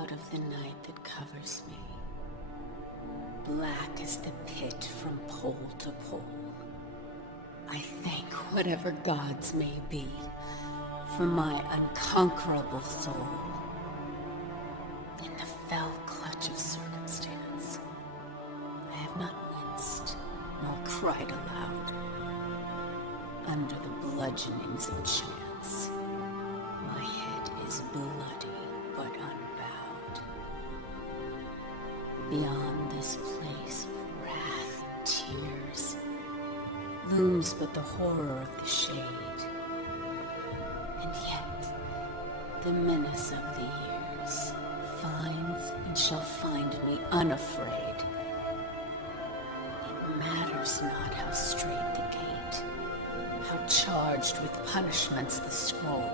out of the night that covers me. Black as the pit from pole to pole. I thank whatever gods may be for my unconquerable soul. In the fell clutch of circumstance, I have not winced nor cried aloud. Under the bludgeonings of chance, my head is bloody but unbowed. Beyond this place of wrath and tears looms but the horror of the shade, and yet the menace of the years finds and shall find me unafraid. It matters not how straight the gate, how charged with punishments the scroll.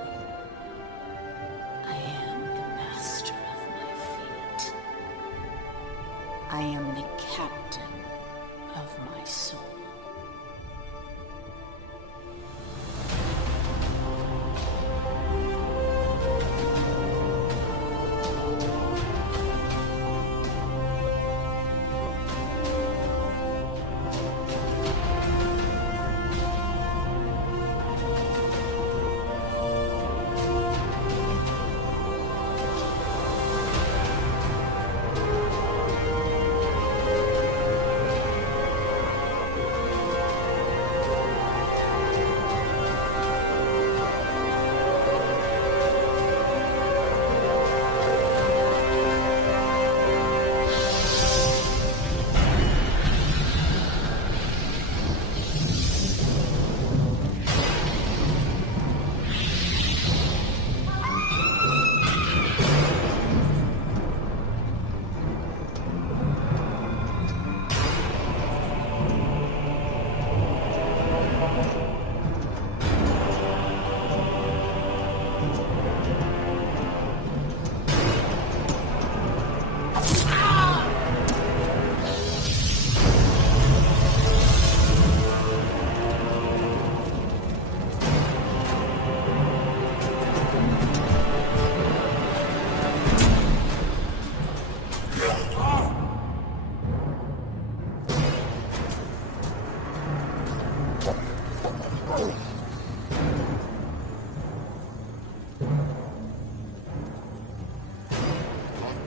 I am the master of my fate. I am the captain of my soul.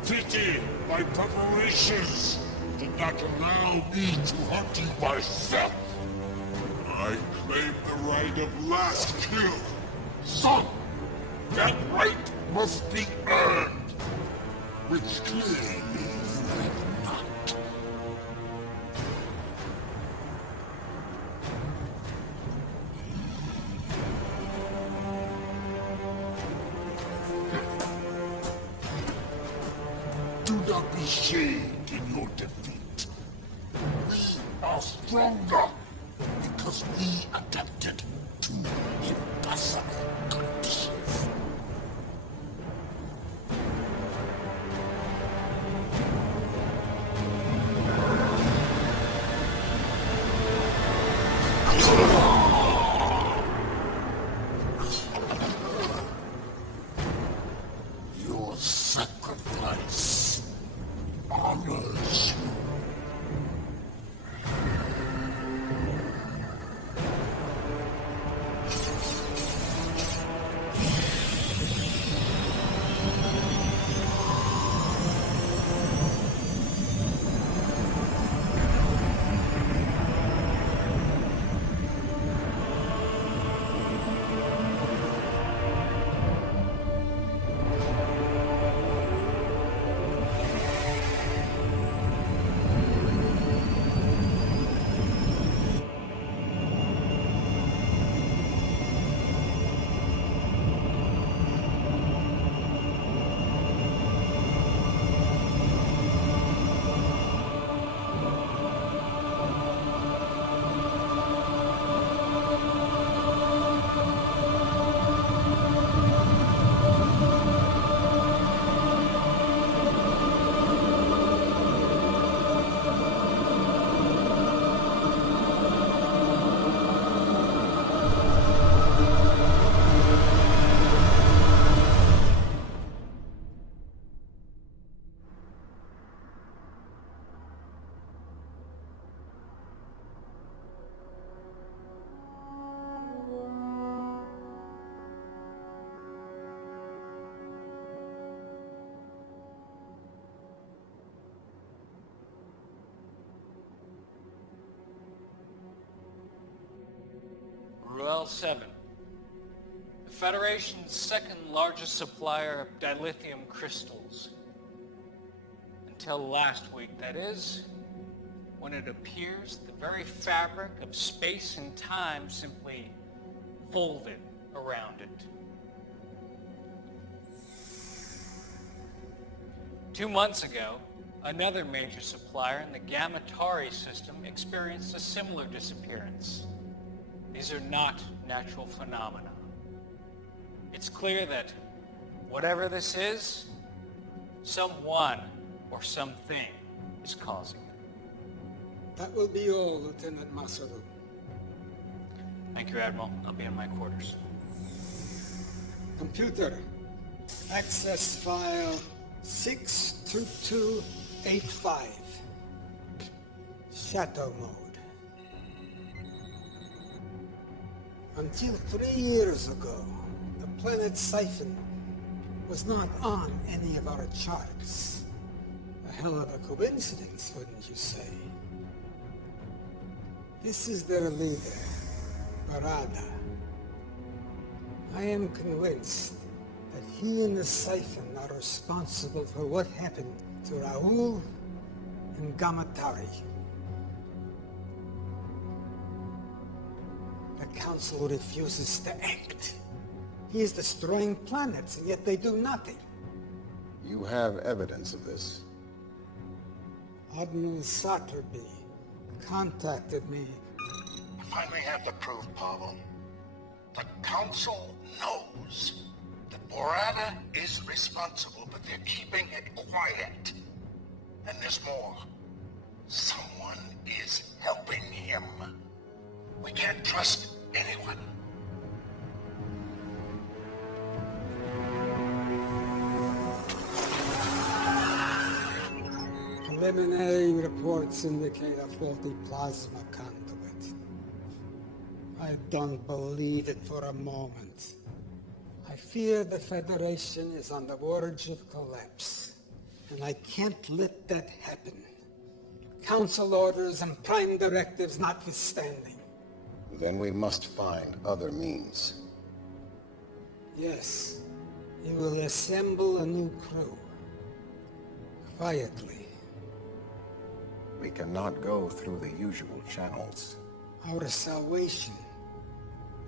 Pity my preparations did not allow me to hunt you myself. I claim the right of last kill. Son, that right must be earned, which clearly you have not. Do not be shamed in your defeat. We are stronger because we adapted to impossible conditions. Your sacrifice honors you. L7, the Federation's second largest supplier of dilithium crystals. Until last week, that is, when it appears the very fabric of space and time simply folded around it. 2 months ago, another major supplier in the Gamma Tauri system experienced a similar disappearance. These are not natural phenomena. It's clear that whatever this is, someone or something is causing it. That will be all, Lieutenant Masaru. Thank you, Admiral. I'll be in my quarters. Computer, access file 62285. Shadow mode. Until 3 years ago, the planet Siphon was not on any of our charts. A hell of a coincidence, wouldn't you say? This is their leader, Barada. I am convinced that he and the Siphon are responsible for what happened to Raoul and Gamma Tauri. The Council refuses to act. He is destroying planets, and yet they do nothing. You have evidence of this. Admiral Satterby contacted me. I finally have the proof, Pavel. The Council knows that Borada is responsible, but they're keeping it quiet. And there's more. Someone is helping him. We can't trust anyone. Preliminary reports indicate a faulty plasma conduit. I don't believe it for a moment. I fear the Federation is on the verge of collapse, and I can't let that happen. Council orders and prime directives notwithstanding. Then we must find other means. Yes, you will assemble a new crew. Quietly. We cannot go through the usual channels. Our salvation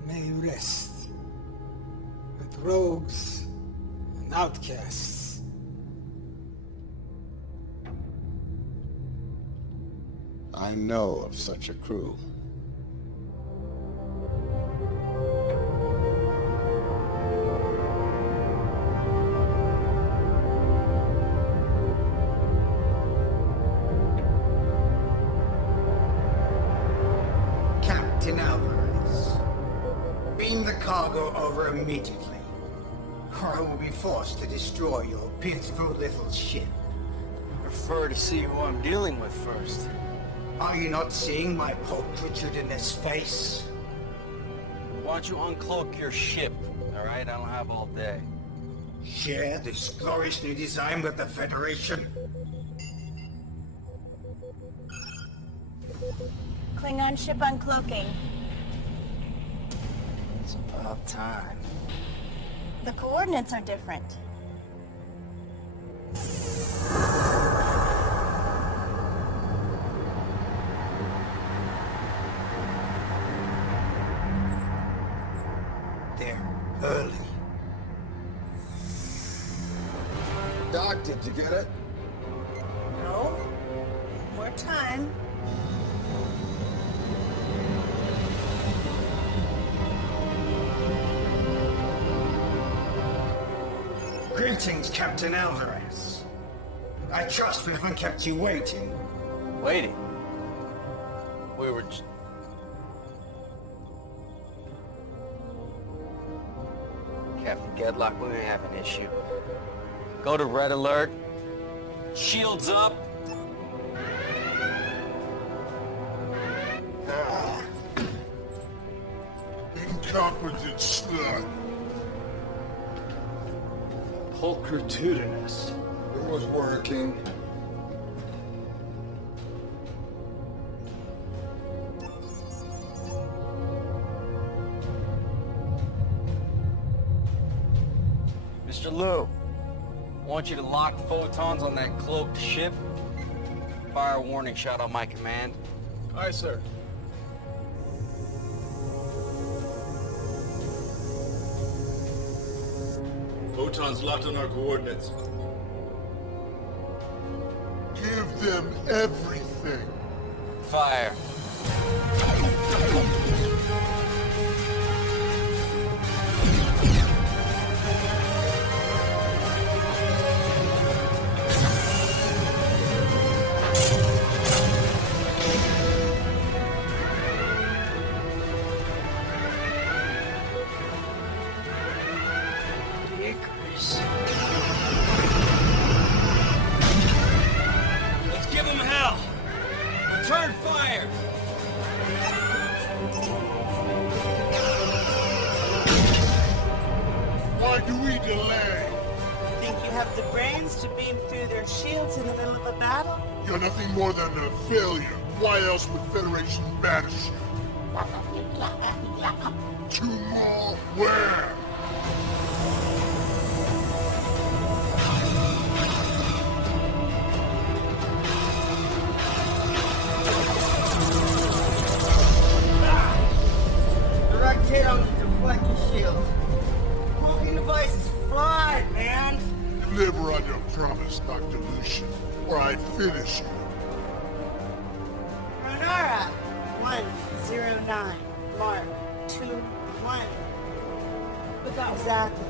may rest with rogues and outcasts. I know of such a crew. Captain Alvarez, beam the cargo over immediately, or I will be forced to destroy your pitiful little ship. Prefer to see who I'm dealing with first. Are you not seeing my pulchritudinous face? Why don't you uncloak your ship, alright? I don't have all day. Share this glorious new design with the Federation? Klingon ship uncloaking. It's about time. The coordinates are different. They're early. Doc, did you get it? No. More time. Greetings, Captain Alvarez. I trust we haven't kept you waiting. Waiting. We were Captain Gedlock, we may have an issue. Go to red alert. Shields up. Incompetent slut. Pulchritudinous. It was working. Mr. Liu, I want you to lock photons on that cloaked ship. Fire a warning shot on my command. Aye, sir. Photons locked on our coordinates. Give them everything. Fire. Let's give them hell! Return fire! Why do we delay? Think you have the brains to beam through their shields in the middle of a battle? You're nothing more than a failure. Why else would Federation banish you? 2 more? Where? Direct hit on the deflector shield. Cloaking devices fly, man! Deliver on your promise, Dr. Lucian, or I finish you. Ronara, 109. Mark, 2-1. Exactly.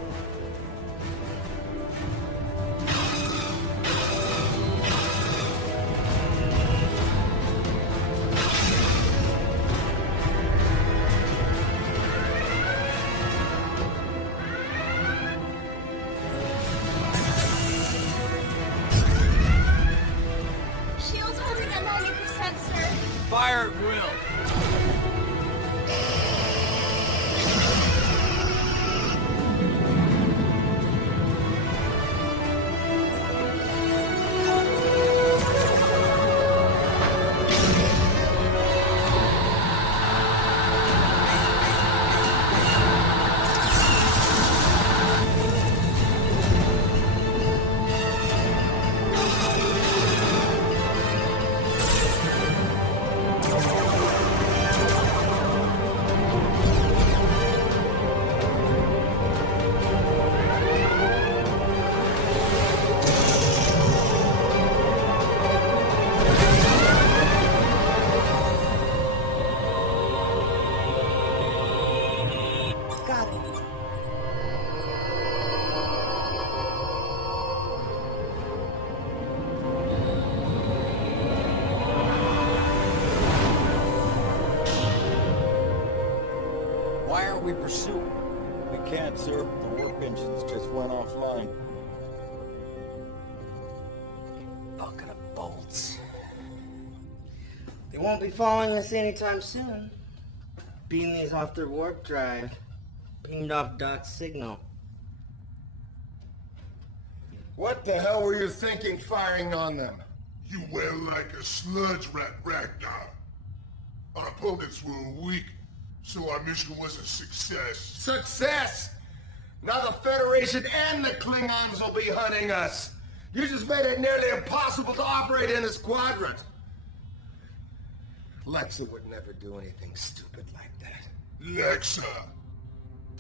Shield's holding at 90%, sir. Fire at will! Got it. Why aren't we pursuing? We can't, sir. The warp engines just went offline. Bucket of bolts. They won't be following us anytime soon. Beam these off their warp drive. Beamed off Doc's signal. What the hell were you thinking firing on them? You wail like a sludge rat, Ragnar. Our opponents were weak, so our mission was a success. Success! Now the Federation and the Klingons will be hunting us. You just made it nearly impossible to operate in this quadrant. Lexa would never do anything stupid like that. Lexa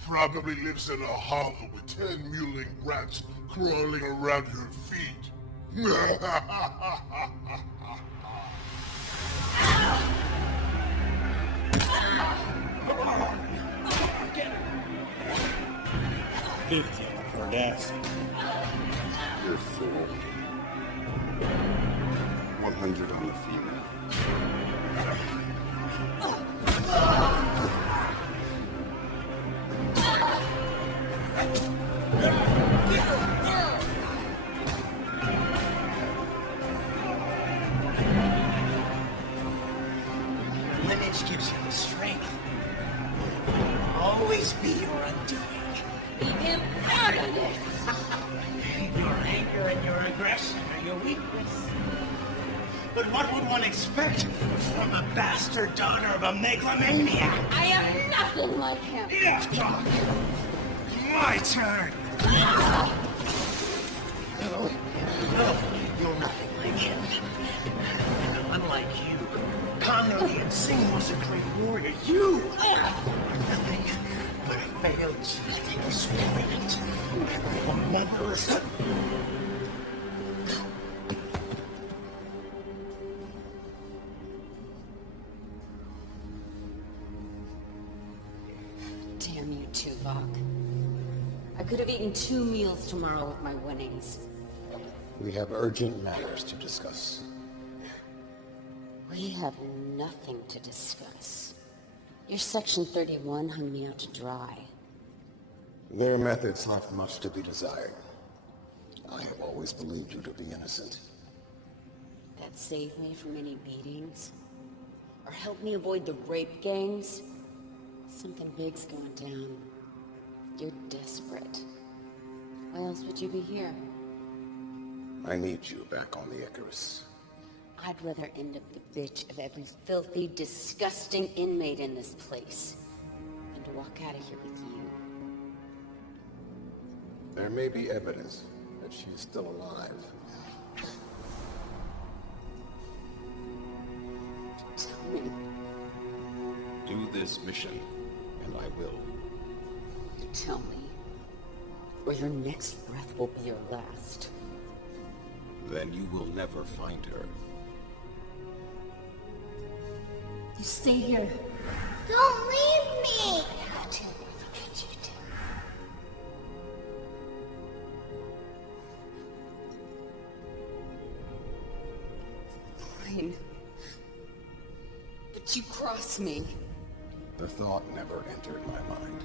probably lives in a hollow with 10 mewling rats crawling around her feet. $50 for gas. You're a fool. 100 on the female. Lineage gives you the strength. Always be your undoing. Your anger and your aggression are your weakness. But what would one expect from a bastard daughter of a megalomaniac? I am nothing like him. Enough talk! My turn! No, you're nothing like him. Unlike you, Cornelius Singh was a great warrior. You are nothing but a failed experiment. A motherless. Damn you, Tuvok. I could have eaten 2 meals tomorrow with my winnings. We have urgent matters to discuss. We have nothing to discuss. Your Section 31 hung me out to dry. Their methods left much to be desired. I have always believed you to be innocent. That saved me from any beatings? Or helped me avoid the rape gangs? Something big's going down. You're desperate. Why else would you be here? I need you back on the Icarus. I'd rather end up the bitch of every filthy, disgusting inmate in this place than to walk out of here with you. There may be evidence that she is still alive. Tell me. Do this mission, and I will. Tell me. Or your next breath will be your last. Then you will never find her. You stay here. Don't leave me! Look at you. Fine. But you cross me. The thought never entered my mind.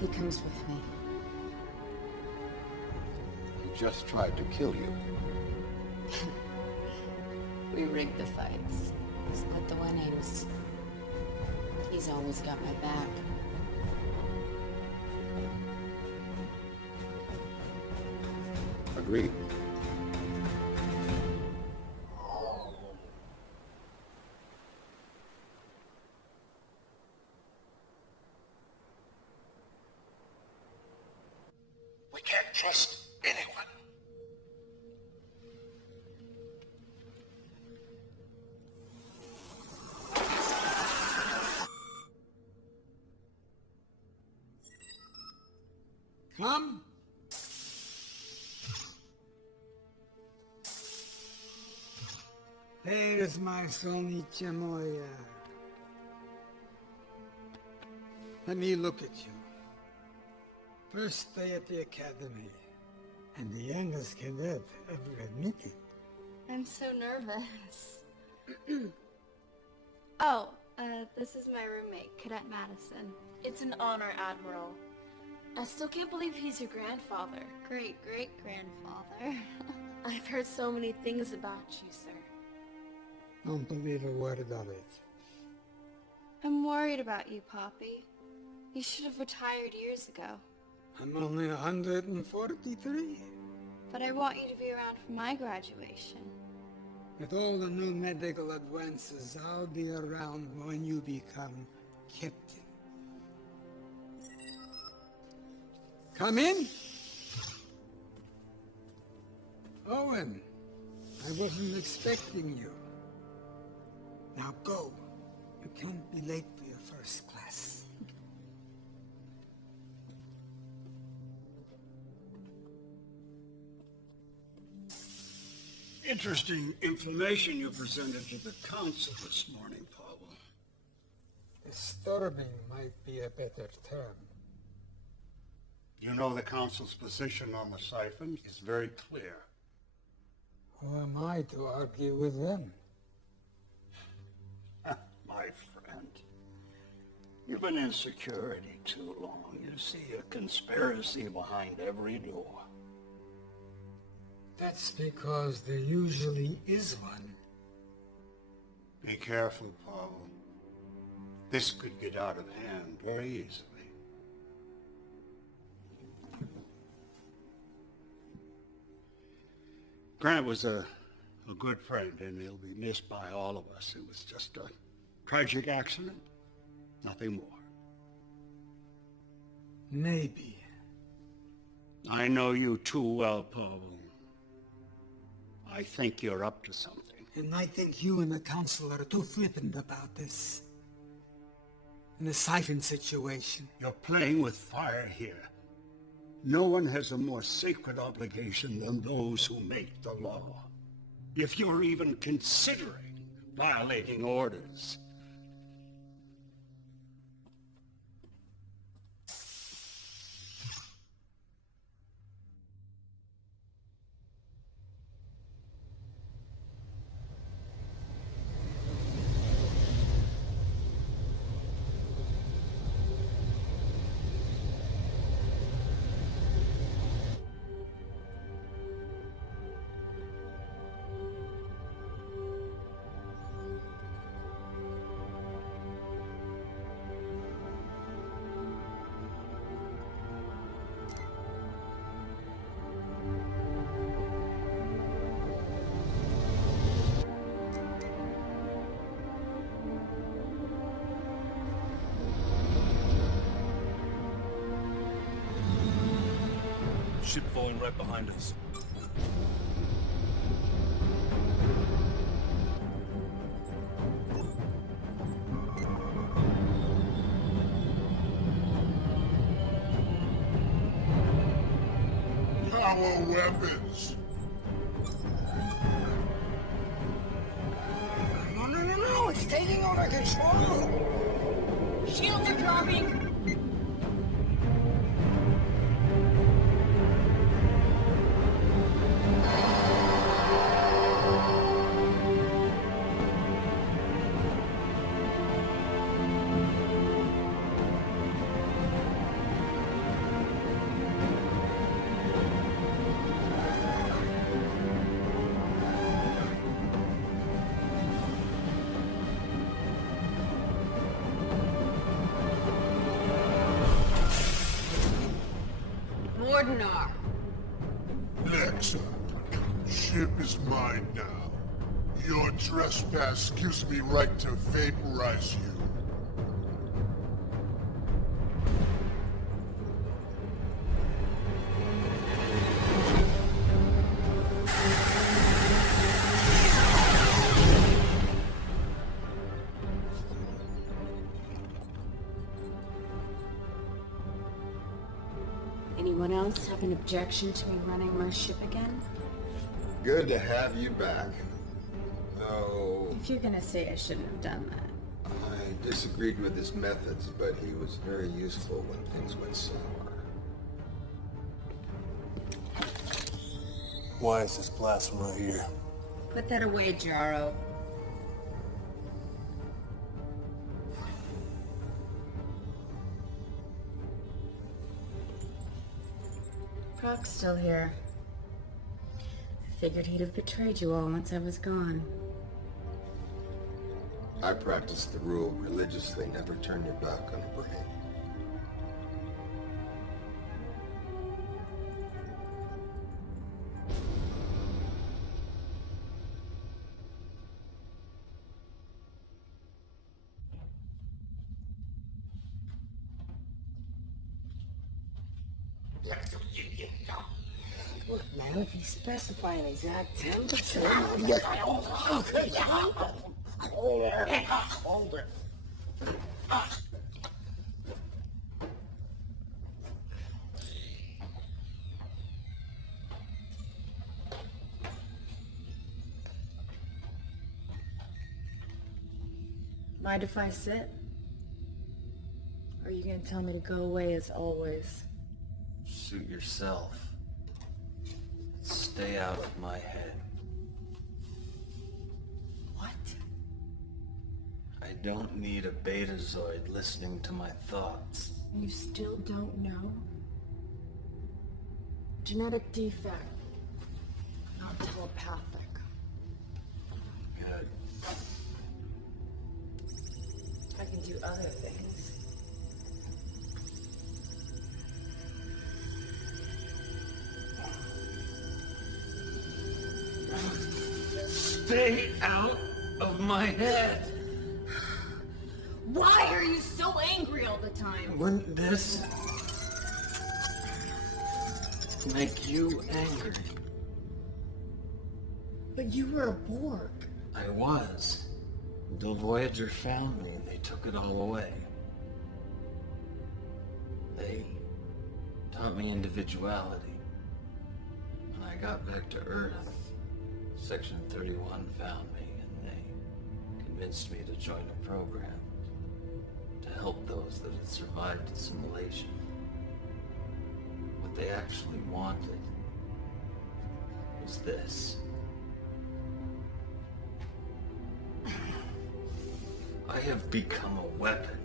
He comes with me. He just tried to kill you. We rigged the fights. Split the winnings. He's always got my back. Agreed. We can't trust anyone. Come. There's my Sonicha Moya. Let me look at you. First day at the academy, and the youngest cadet ever admitted. I'm so nervous. Oh, this is my roommate, Cadet Madison. It's an honor, Admiral. I still can't believe he's your grandfather. Great-great-grandfather. I've heard so many things about you, sir. Don't believe a word of it. I'm worried about you, Poppy. You should have retired years ago. I'm only 143. But I want you to be around for my graduation. With all the new medical advances, I'll be around when you become captain. Come in. Owen, I wasn't expecting you. Now go. You can't be late for your first class. Interesting information you presented to the council this morning, Paul. Disturbing might be a better term. You know the council's position on the siphon is very clear. Who am I to argue with them? My friend, you've been in security too long. You see a conspiracy behind every door. That's because there usually is one. Be careful, Paul. This could get out of hand very easily. Grant was a good friend, and he'll be missed by all of us. It was just a tragic accident, nothing more. Maybe. I know you too well, Paul. I think you're up to something. And I think you and the council are too flippant about this. In a siphon situation. You're playing with fire here. No one has a more sacred obligation than those who make the law. If you're even considering violating orders. Ship falling right behind us. Power weapons! No, it's taking over control! Shields are dropping! Mordenar. Nexa, ship is mine now. Your trespass gives me right to vaporize you. Anyone else have an objection to me running my ship again? Good to have you back. Though If you're gonna say I shouldn't have done that. I disagreed with his methods, but he was very useful when things went sour. Why is this plasma here? Put that away, Jaro. Proc's still here. I figured he'd have betrayed you all once I was gone. I practiced the rule religiously, never turn your back on a brain. Look, man, if you specify an exact temperature... Hold it. Mind if I sit? Or are you gonna tell me to go away as always? Suit yourself. Stay out of my head. What? I don't need a Betazoid listening to my thoughts. You still don't know? Genetic defect. Not telepathic. Good. I can do other things. Stay out of my head! Why are you so angry all the time? Wouldn't this must make you angry. But you were a Borg. I was. Until Voyager found me, they took it all away. They taught me individuality. When I got back to Earth, Section 31 found me, and they convinced me to join a program to help those that had survived assimilation. What they actually wanted was this. I have become a weapon,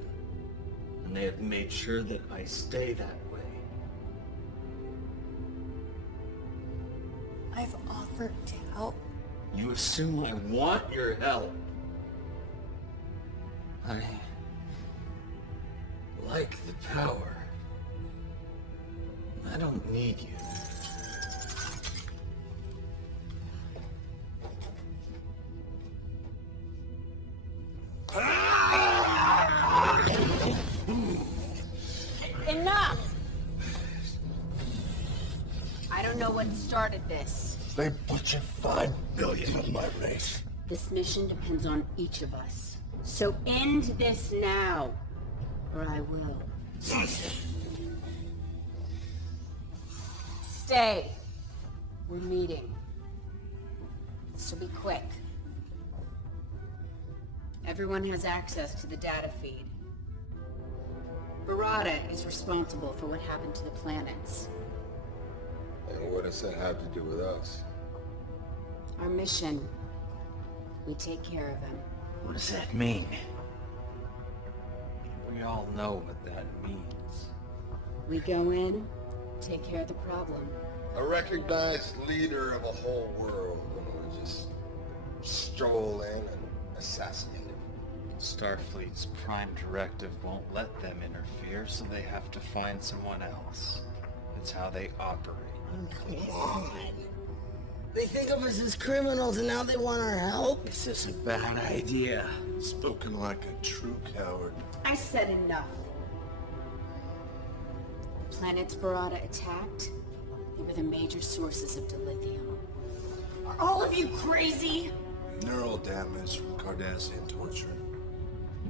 and they have made sure that I stay that way. I've offered to help. You assume I want your help. I like the power. I don't need you. Enough! I don't know what started this. They butchered 5 billion of my race. This mission depends on each of us. So end this now, or I will. Stay. We're meeting. So be quick. Everyone has access to the data feed. Barada is responsible for what happened to the planets. And what does that have to do with us? Our mission. We take care of him. What does that mean? We all know what that means. We go in, take care of the problem. A recognized leader of a whole world, and we just stroll in and assassinate him. Starfleet's prime directive won't let them interfere, so they have to find someone else. It's how they operate. Come on. They think of us as criminals and now they want our help? This is a bad idea. Spoken like a true coward. I said enough. The planets Barada attacked, they were the major sources of dilithium. Are all of you crazy? Neural damage from Cardassian torture.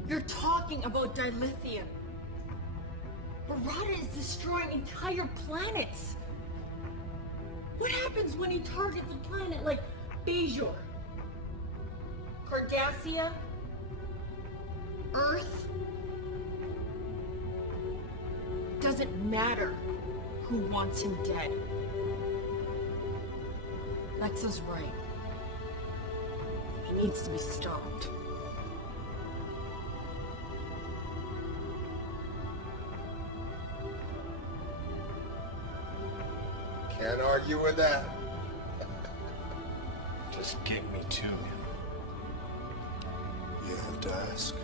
You're talking about dilithium. Barada is destroying entire planets. What happens when he targets a planet like Bajor? Cardassia? Earth? Doesn't matter who wants him dead. Lexa's right. He needs to be stopped. Can't argue with that. Just get me to him. You have to ask.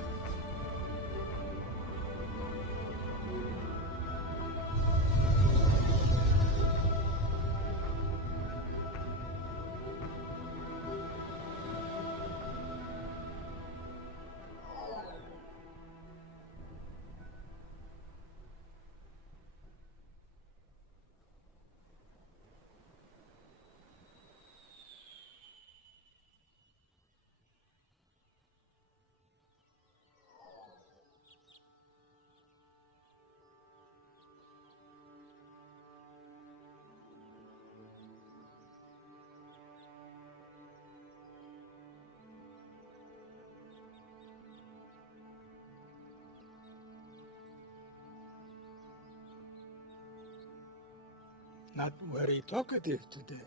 Not very talkative today.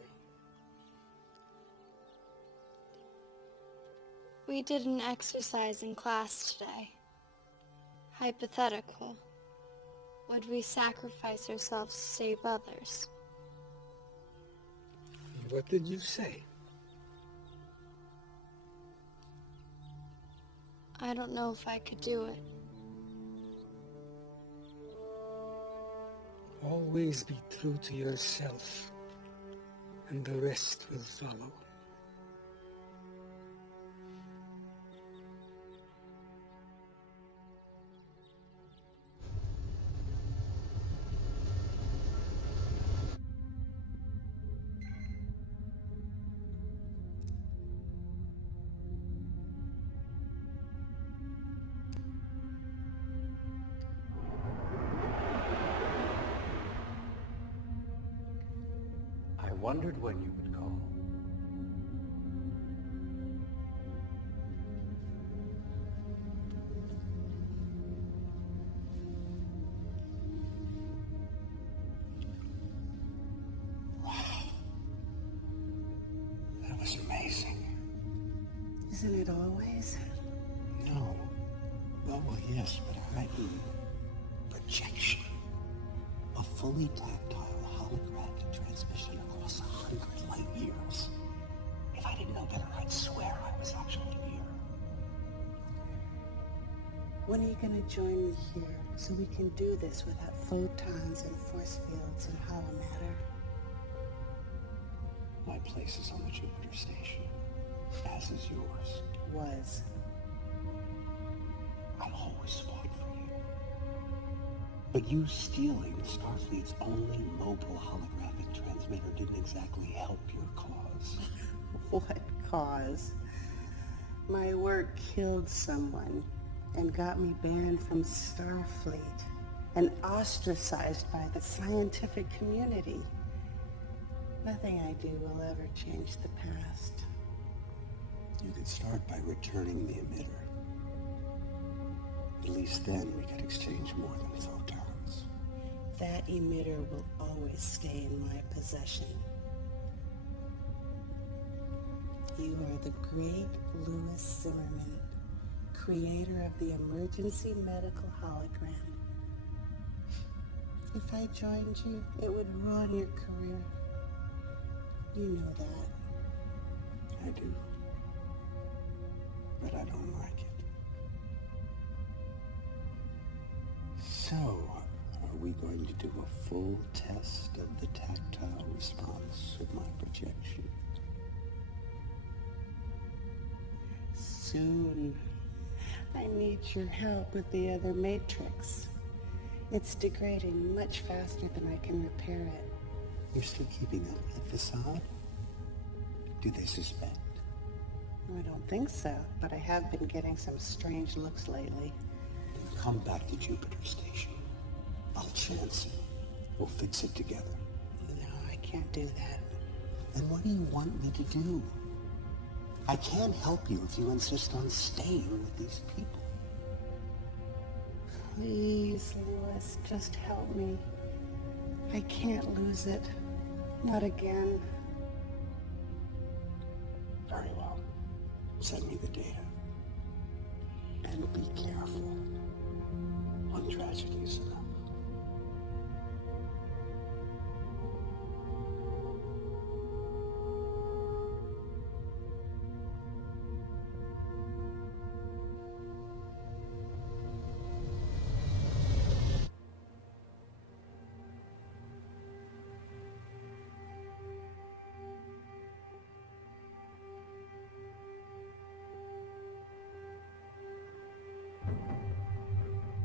We did an exercise in class today. Hypothetical. Would we sacrifice ourselves to save others? What did you say? I don't know if I could do it. Always be true to yourself, and the rest will follow. wondered when you would call. That was amazing. Isn't it always? No. Well, yes, but I mean projection. A fully tactile holographic transmission across 100 light years. If I didn't know better, I'd swear I was actually here. When are you going to join me here so we can do this without photons and force fields and hollow matter? My place is on the Jupiter station, as is yours. Was. I always fought for you. But you stealing Starfleet's only mobile holographic transmitter didn't exactly help your cause. What cause? My work killed someone and got me banned from Starfleet and ostracized by the scientific community. Nothing I do will ever change the past. You could start by returning the emitter. At least then we could exchange more than photons. That emitter will always stay in my possession. You are the great Louis Zimmerman, creator of the emergency medical hologram. If I joined you, it would ruin your career. You know that. I do. But I don't like it. So, are we going to do a full test of the tactile response of my projection? Soon. I need your help with the other matrix. It's degrading much faster than I can repair it. You're still keeping up that facade? Do they suspect? I don't think so, but I have been getting some strange looks lately. Then come back to Jupiter Station. I'll chance it. We'll fix it together. No, I can't do that. Then what do you want me to do? I can't help you if you insist on staying with these people. Please, Louis, just help me. I can't lose it. Not again. Very well. Send me the data. And be careful. One tragedy is enough.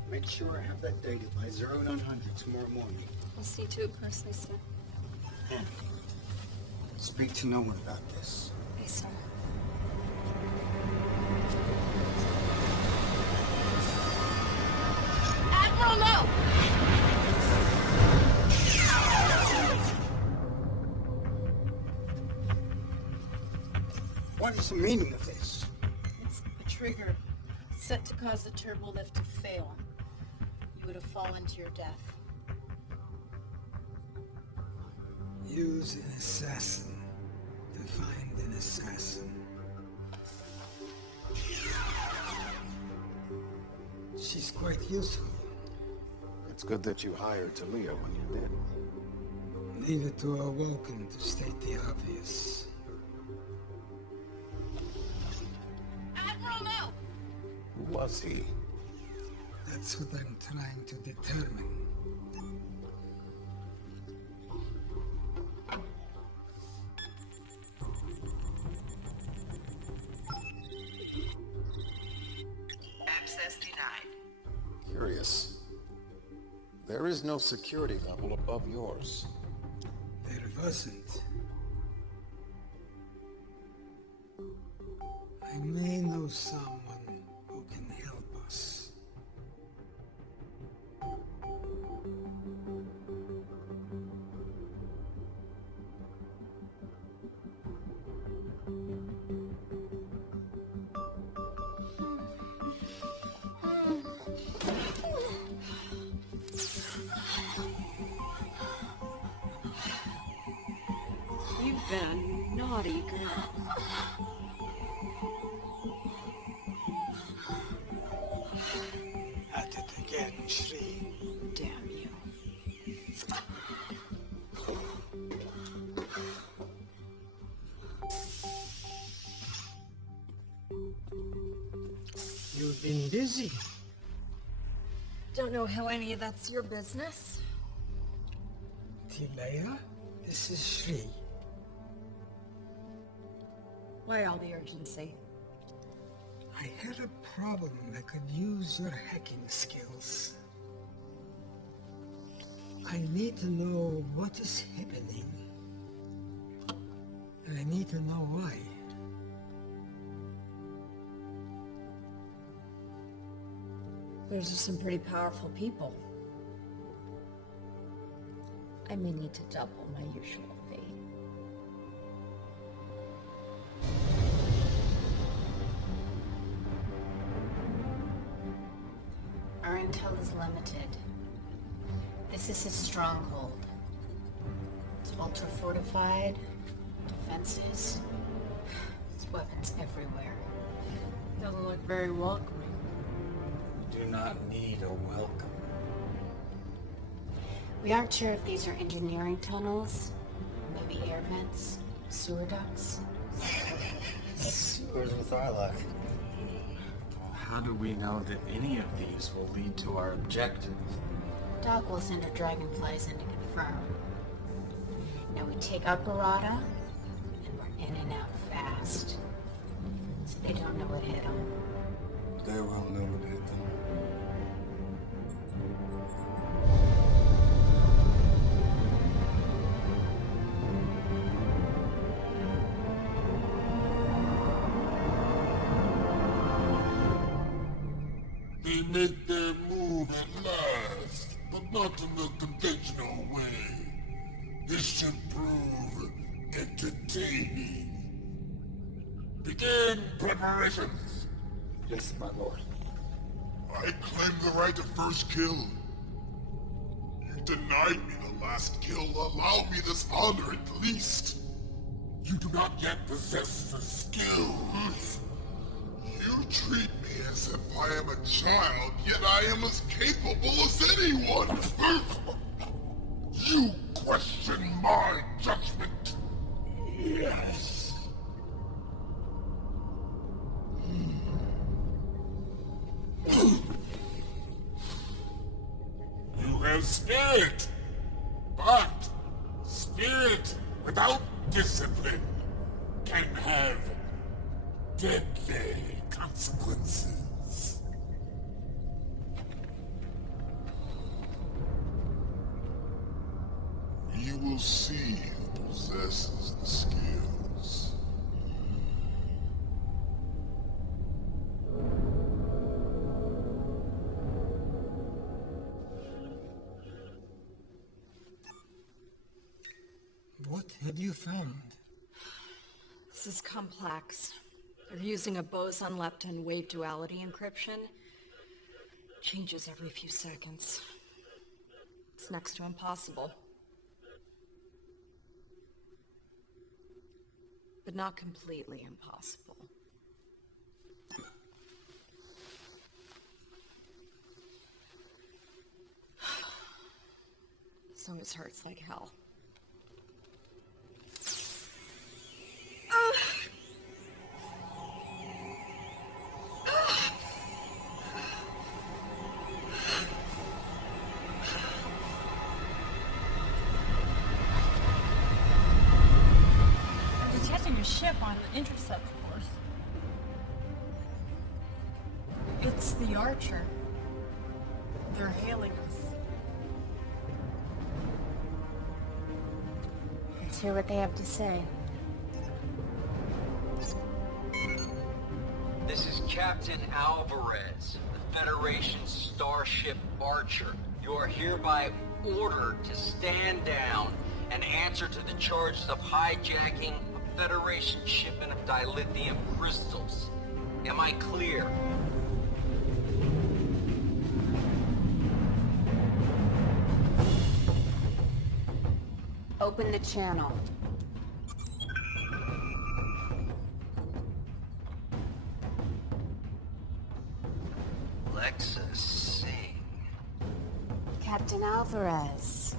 Make sure I have that data by 0900 tomorrow morning. I'll see to it personally, sir. Speak to no one about this. Yes, sir. Admiral, no! What is the meaning of this? It's a trigger set to cause the turbo lift to fail. You would have fallen to your death. Use an assassin to find an assassin. She's quite useful. It's good that you hired Talia when you did. Leave it to our Vulcan to state the obvious. Admiral, no! Who was he? That's what I'm trying to determine. Access denied. Curious. There is no security level above yours. There wasn't. I may know someone who can help us. been a naughty girl. At it again, Shri. Damn you. You've been busy. Don't know how any of that's your business. Tilea, this is Shri. Why all the urgency? I had a problem that could use your hacking skills. I need to know what is happening. And I need to know why. Those are some pretty powerful people. I may need to double my usual fee. Our intel is limited. This is his stronghold. It's ultra-fortified, defenses, there's weapons everywhere. Doesn't look very welcoming. Do not need a welcome. We aren't sure if these are engineering tunnels, maybe air vents, sewer ducts. Sewers with our luck. How do we know that any of these will lead to our objective? Doc will send her dragonflies in to confirm. Now we take out Barada, and we're in and out fast. So they don't know what hit them. They won't know what hit them. They make their move at last, but not in the conventional way. This should prove entertaining. Begin preparations. Yes, my lord. I claim the right to first kill. You denied me the last kill. Allow me this honor at least. You do not yet possess the skills. You treat me as if I am a child, yet I am as capable as anyone. You question my judgment. Yes. You have spirit, but spirit without discipline can have deadly consequences. You will see who possesses the skills. What have you found? This is complex. They're using a boson-lepton wave duality encryption. Changes every few seconds. It's next to impossible. But not completely impossible. So it hurts like hell. I'm detecting a ship on the intercept course. It's the Archer. They're hailing us. Let's hear what they have to say. This is Captain Alvarez, the Federation's starship Archer. You are hereby ordered to stand down and answer to the charges of hijacking a Federation shipment of dilithium crystals. Am I clear? Open the channel. Captain Alvarez.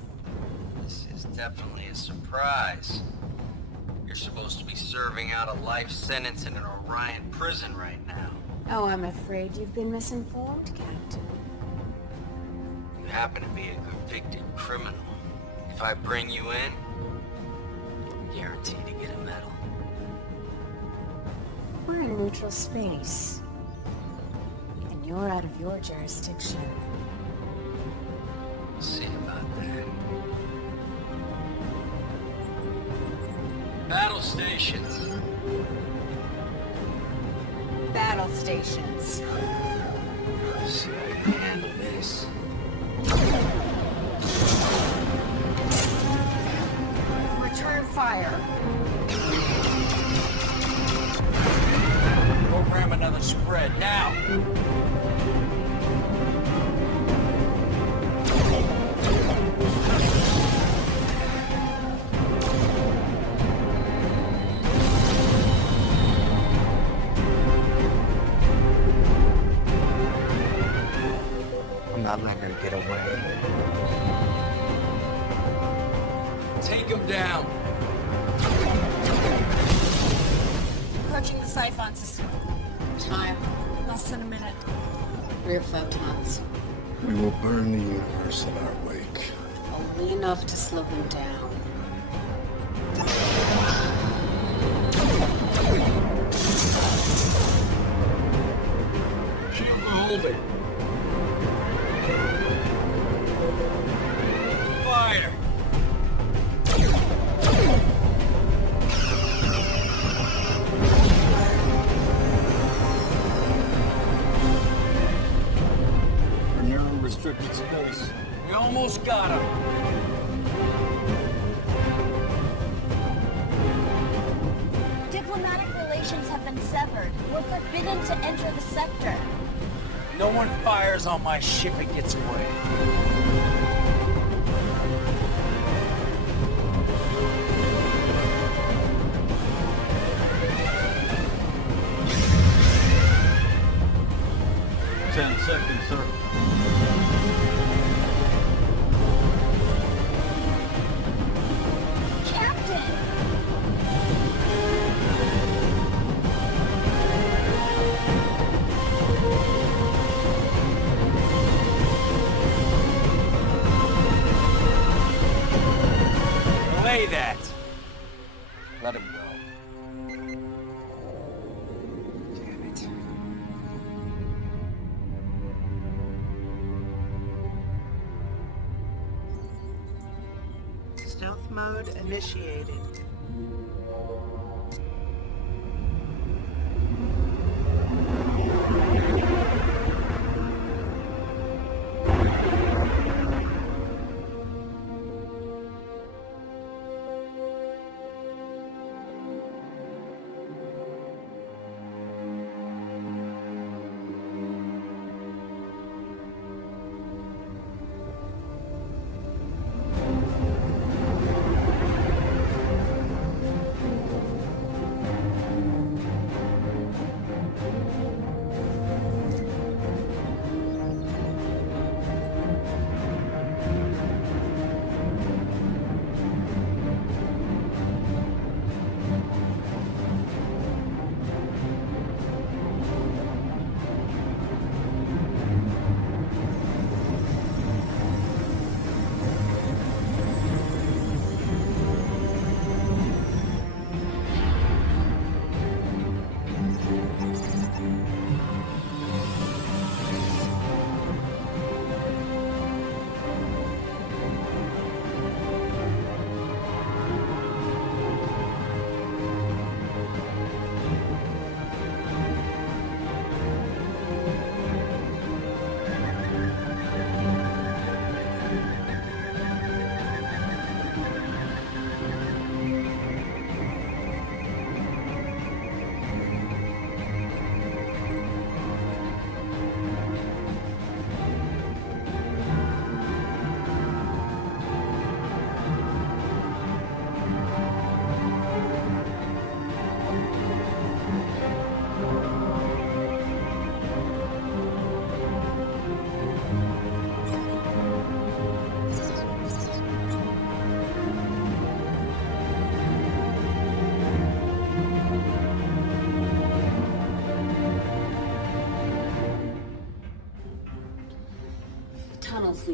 This is definitely a surprise. You're supposed to be serving out a life sentence in an Orion prison right now. Oh, I'm afraid you've been misinformed, Captain. You happen to be a convicted criminal. If I bring you in, I'm guaranteed to get a medal. We're in neutral space. And you're out of your jurisdiction. We'll see about that. Battle stations. Battle stations. See how you handle this. Return fire. Program another spread, now! I'm not letting her get away. Take him down! Approaching the Siphon system. Time. Less than a minute. 3 or 5 times. We will burn the universe in our wake. Only enough to slow them down. Shields are holding. Fire! We're near unrestricted space. We almost got him. Diplomatic relations have been severed. We're forbidden to enter the sector. No one fires on my ship and gets away. Seconds, sir. Captain! Delay that! Let him go. Damn it. Stealth mode initiated.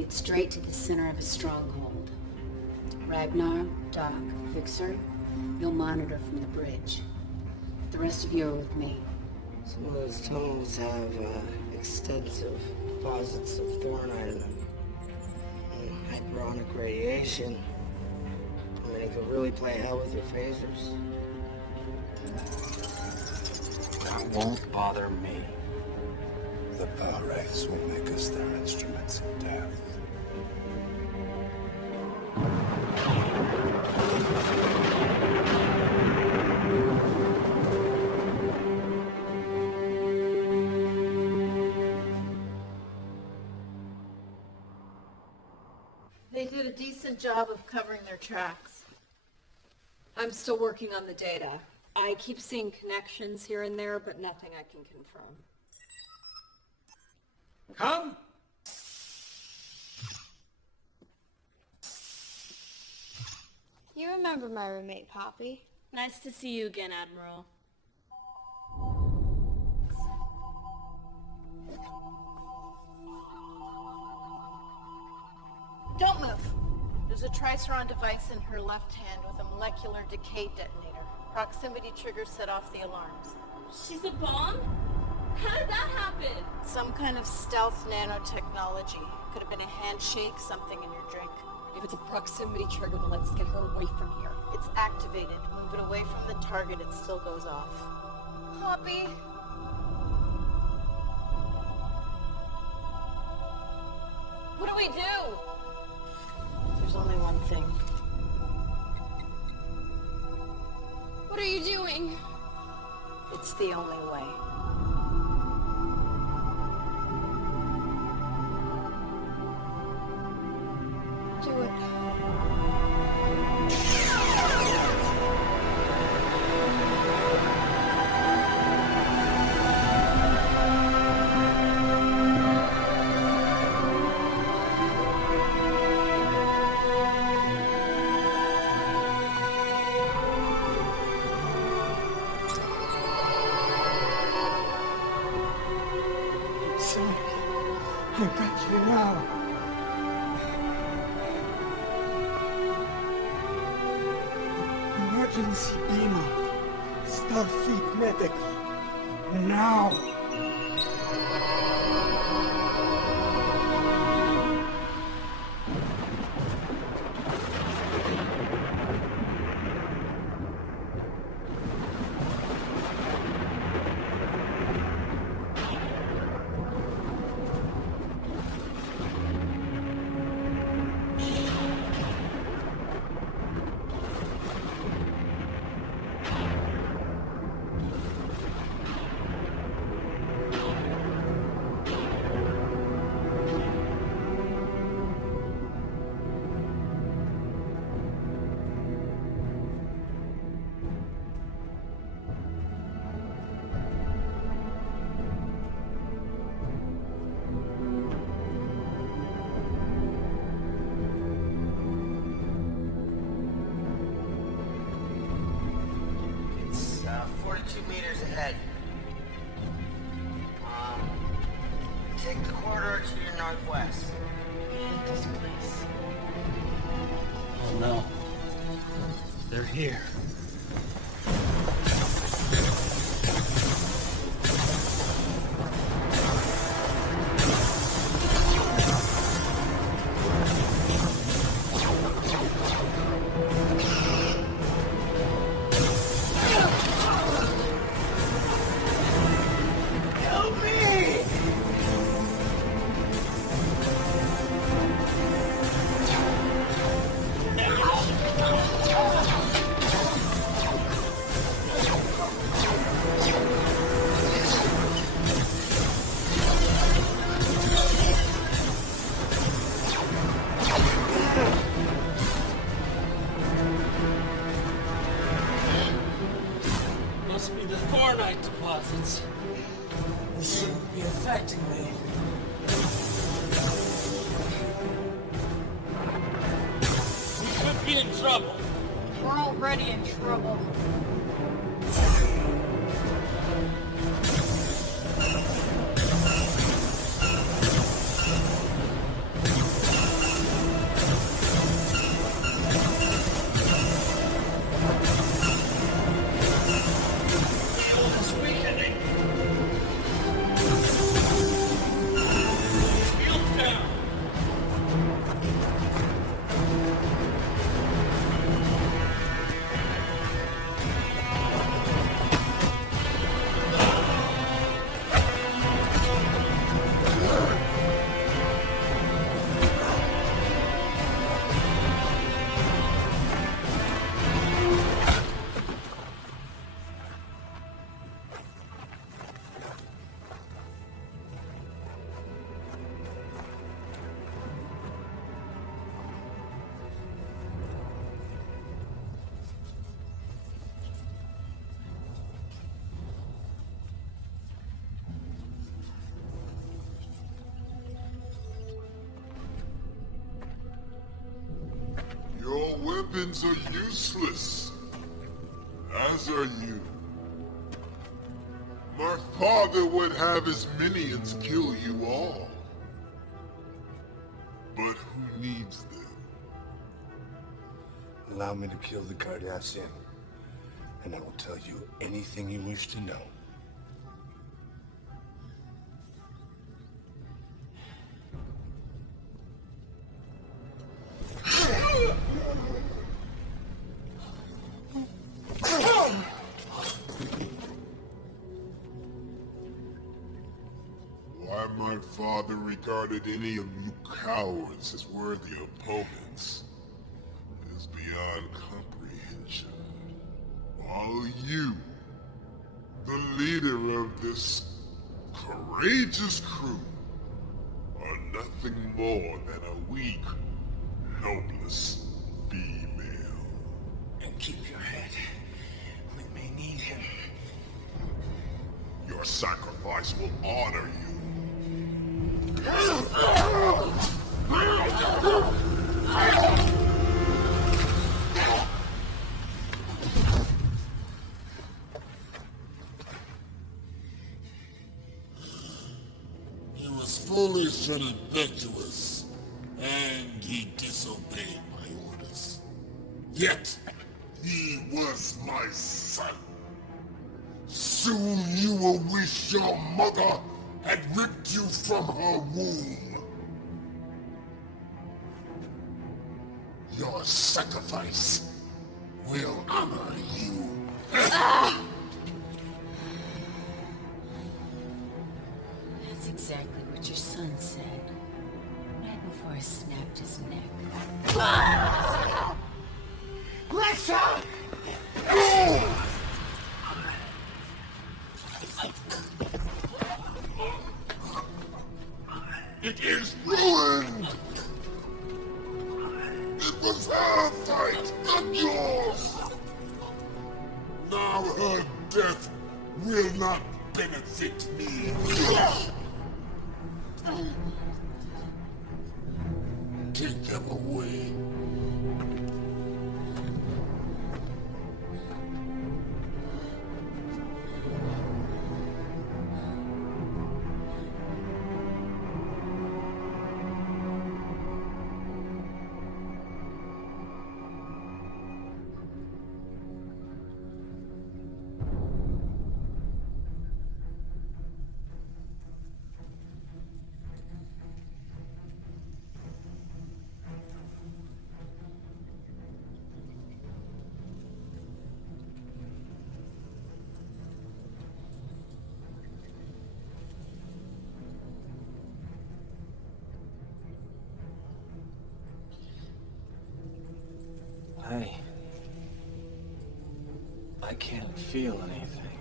lead straight to the center of a stronghold. Ragnar, Doc, Fixer, you'll monitor from the bridge. The rest of you are with me. Some of those tunnels have extensive deposits of thornite in them. And hyperonic radiation. I mean, it could really play hell with your phasers. That won't bother me. The Power Wraiths will make us their instruments of death. They did a decent job of covering their tracks. I'm still working on the data. I keep seeing connections here and there, but nothing I can confirm. Come! You remember my roommate, Poppy. Nice to see you again, Admiral. Don't move. There's a Triceron device in her left hand with a molecular decay detonator. Proximity triggers set off the alarms. She's a bomb? How did that happen? Some kind of stealth nanotechnology. Could have been a handshake, something in your drink. If it's a proximity trigger, then let's get her away from here. It's activated. Move it away from the target, it still goes off. Poppy. What do we do? There's only one thing. What are you doing? It's the only way. Do it. Son, I got you now. Emergency beam out. Starfleet Medical. Now! It's 42 meters ahead. Take the corridor to your northwest. Hit this place. Oh no. They're here. Help me! Must be the thornite deposits. This shouldn't be affecting me. We could be in trouble. We're already in trouble. weapons are useless. As are you. My father would have his minions kill you all. But who needs them? Allow me to kill the Cardassian, and I will tell you anything you wish to know. Why my father regarded any of you cowards as worthy opponents is beyond comprehension. While you, the leader of this courageous crew, are nothing more than a weak, helpless female. And keep your head. We may need him. Your sacrifice will honor you. He was foolish and impetuous, and he disobeyed my orders. Yet, he was my son. Soon you will wish your mother had ripped you from her womb. Your sacrifice will honor you. That's exactly what your son said. Right before I snapped his neck. Lexa! No! It is ruined! It was her fight, not yours! Now her death will not benefit me. Take them away. I can't feel anything.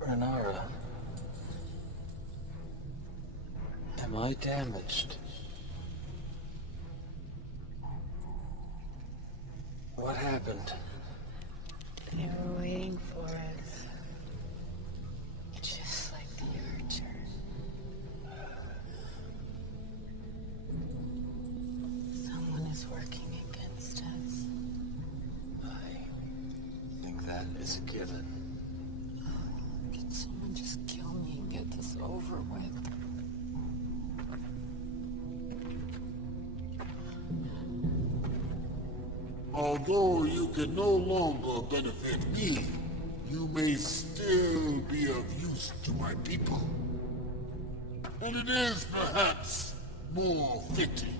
Renara, am I damaged? What happened? They were waiting for us. Just like the Archer. Someone is working against us. I think that is a given. Can someone just kill me and get this over with? Although you can no longer benefit me, you may still be of use to my people. And it is perhaps more fitting.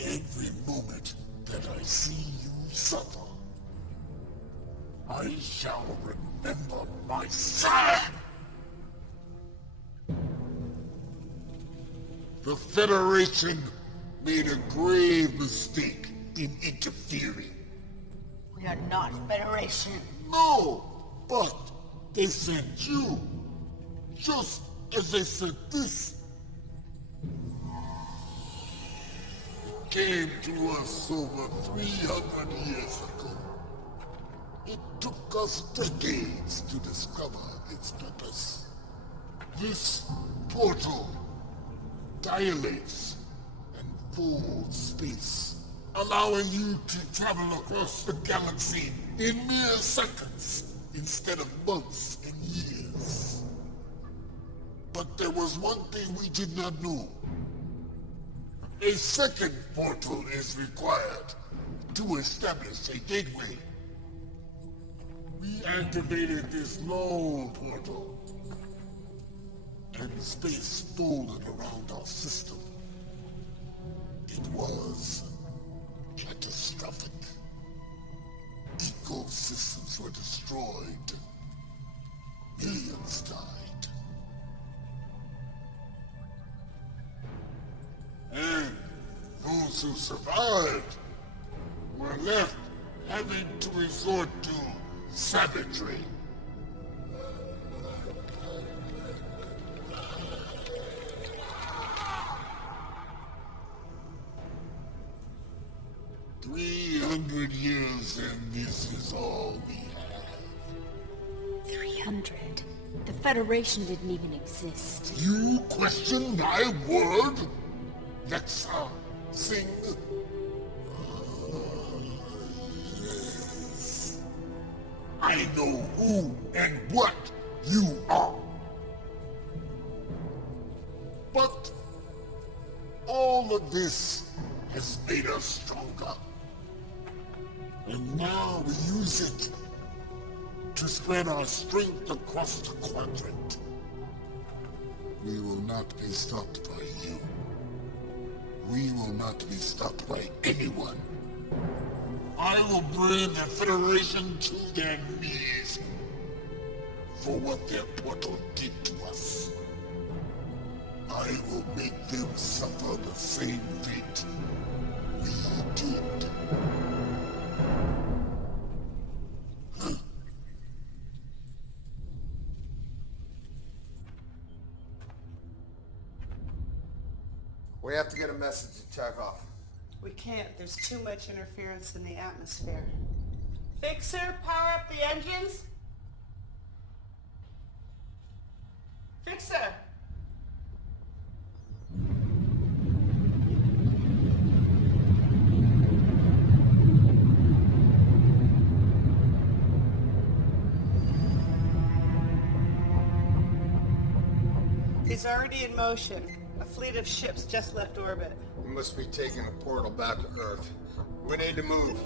Every moment that I see you suffer, I shall remember my son! The Federation made a grave mistake in interfering. We are not Federation. No, but they sent you, just as they sent this. It came to us over 300 years ago. It took us decades to discover its purpose. This portal dilates and full space, allowing you to travel across the galaxy in mere seconds instead of months and years. But there was one thing we did not know. A second portal is required to establish a gateway. We activated this lone portal, and space folded around our system. It was catastrophic. Ecosystems were destroyed. Millions died. And those who survived were left having to resort to savagery. "300 years and this is all we have." 300? The Federation didn't even exist. You question my word? Lexa, sing. Yes. I know who and what you are. But all of this has made us stronger. And now we use it to spread our strength across the quadrant. We will not be stopped by you. We will not be stopped by anyone. I will bring the Federation to their knees for what their portal did to us. I will make them suffer the same fate we did. We have to get a message to Chekhov. We can't. There's too much interference in the atmosphere. Fixer, power up the engines. Fixer! He's already in motion. A fleet of ships just left orbit. We must be taking a portal back to Earth. We need to move.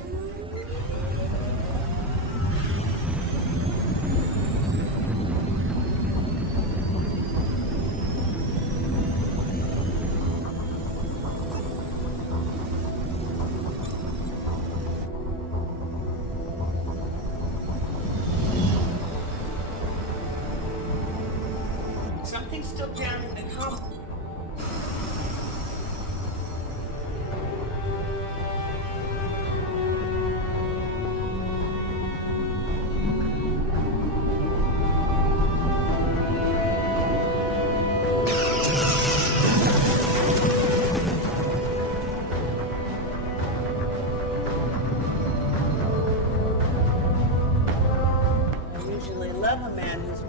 Something's still jamming the comm.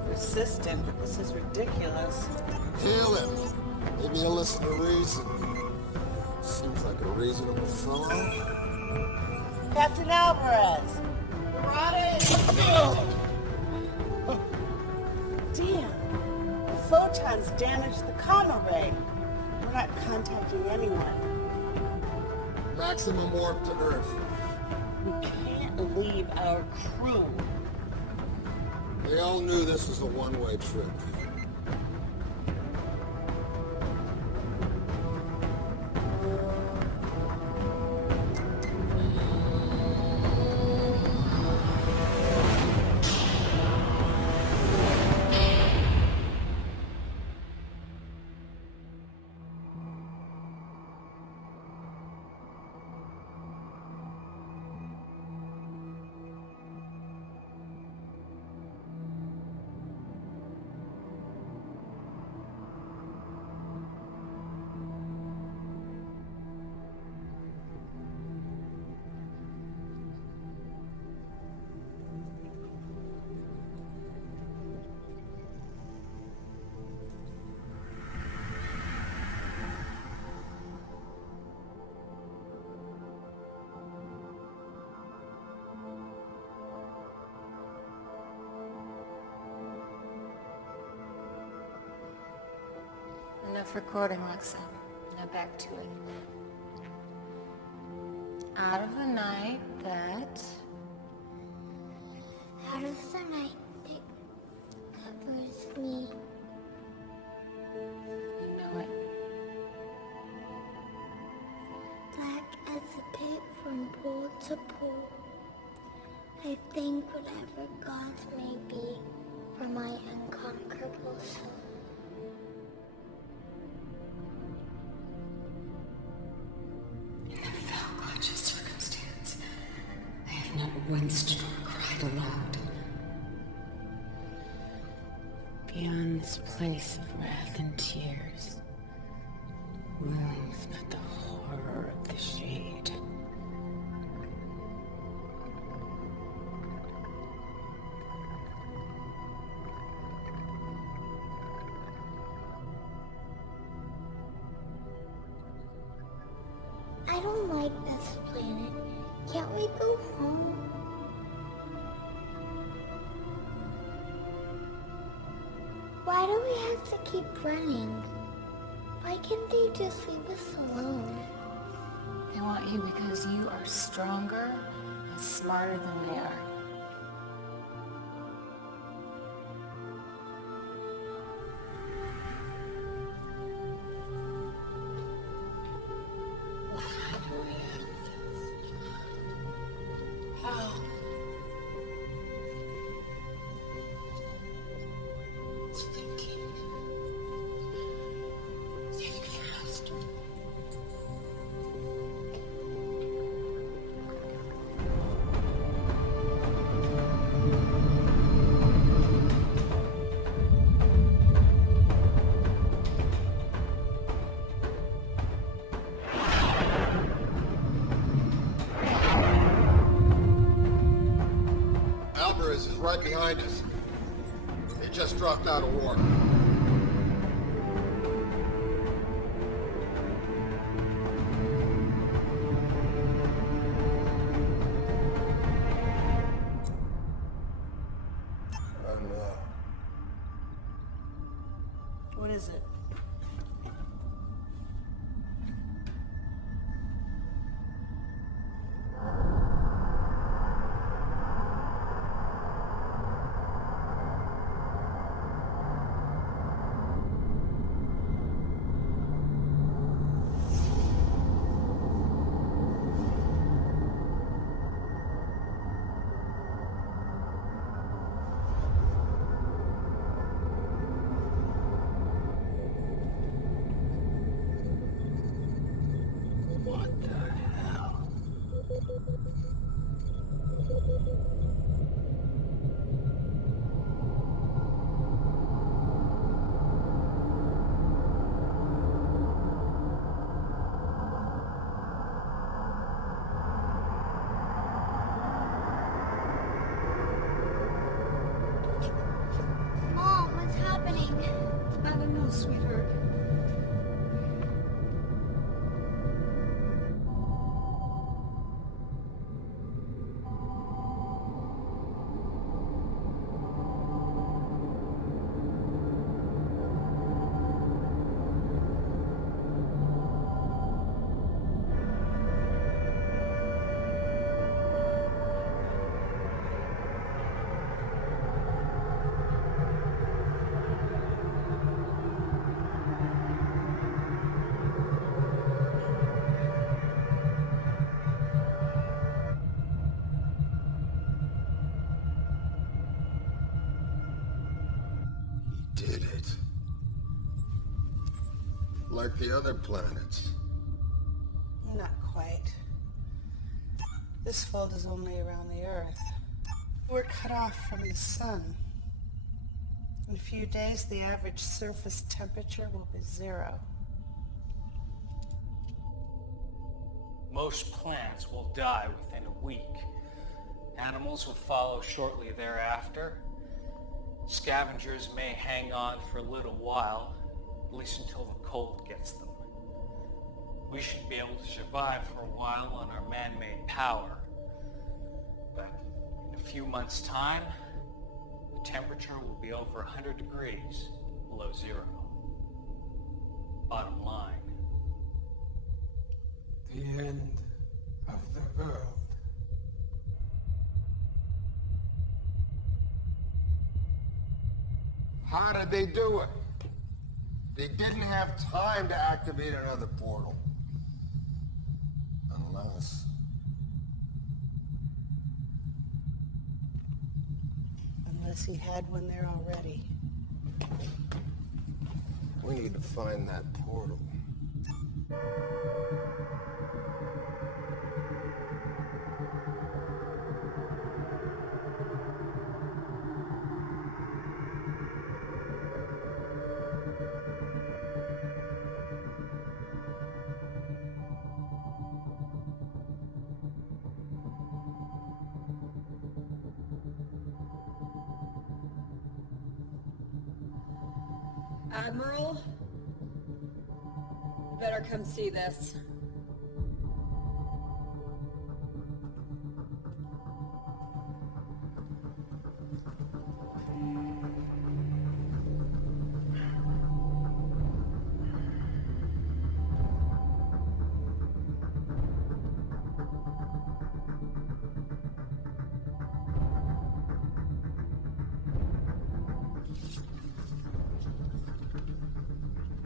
Persistent. This is ridiculous. Hail him. Maybe he'll listen to reason. Seems like a reasonable fellow. Captain Alvarez! We're on it! Damn! The photons damaged the comm array. We're not contacting anyone. Maximum warp to Earth. We can't leave our crew. They all knew this was a one-way trip. Enough recording, Lexa. Now back to it. Out of the night that covers me. You know it. Black as a pit from pool to pool. I thank whatever gods may be for my unconquerable soul. In that foul conscious circumstance, I have never once stood or cried aloud. Beyond this place of wrath and tears, rooms but the horror of the shade. I don't like this planet. Can't we go home? Why do we have to keep running? Why can't they just leave us alone? They want you because you are stronger and smarter than they are. How? Think fast. Alvarez is right behind us. He just dropped out of war. What is it? What the hell? Mom, what's happening? I don't know, sweetheart. He did it. Like the other planets. Not quite. This fold is only around the Earth. We're cut off from the sun. In a few days, the average surface temperature will be 0. Most plants will die within a week. Animals will follow shortly thereafter. Scavengers may hang on for a little while, at least until the cold gets them. We should be able to survive for a while on our man-made power. But in a few months' time, the temperature will be over 100 degrees below 0. The end of the world. How did they do it? They didn't have time to activate another portal. Unless he had one there already. We need to find that portal. Admiral? You better come see this.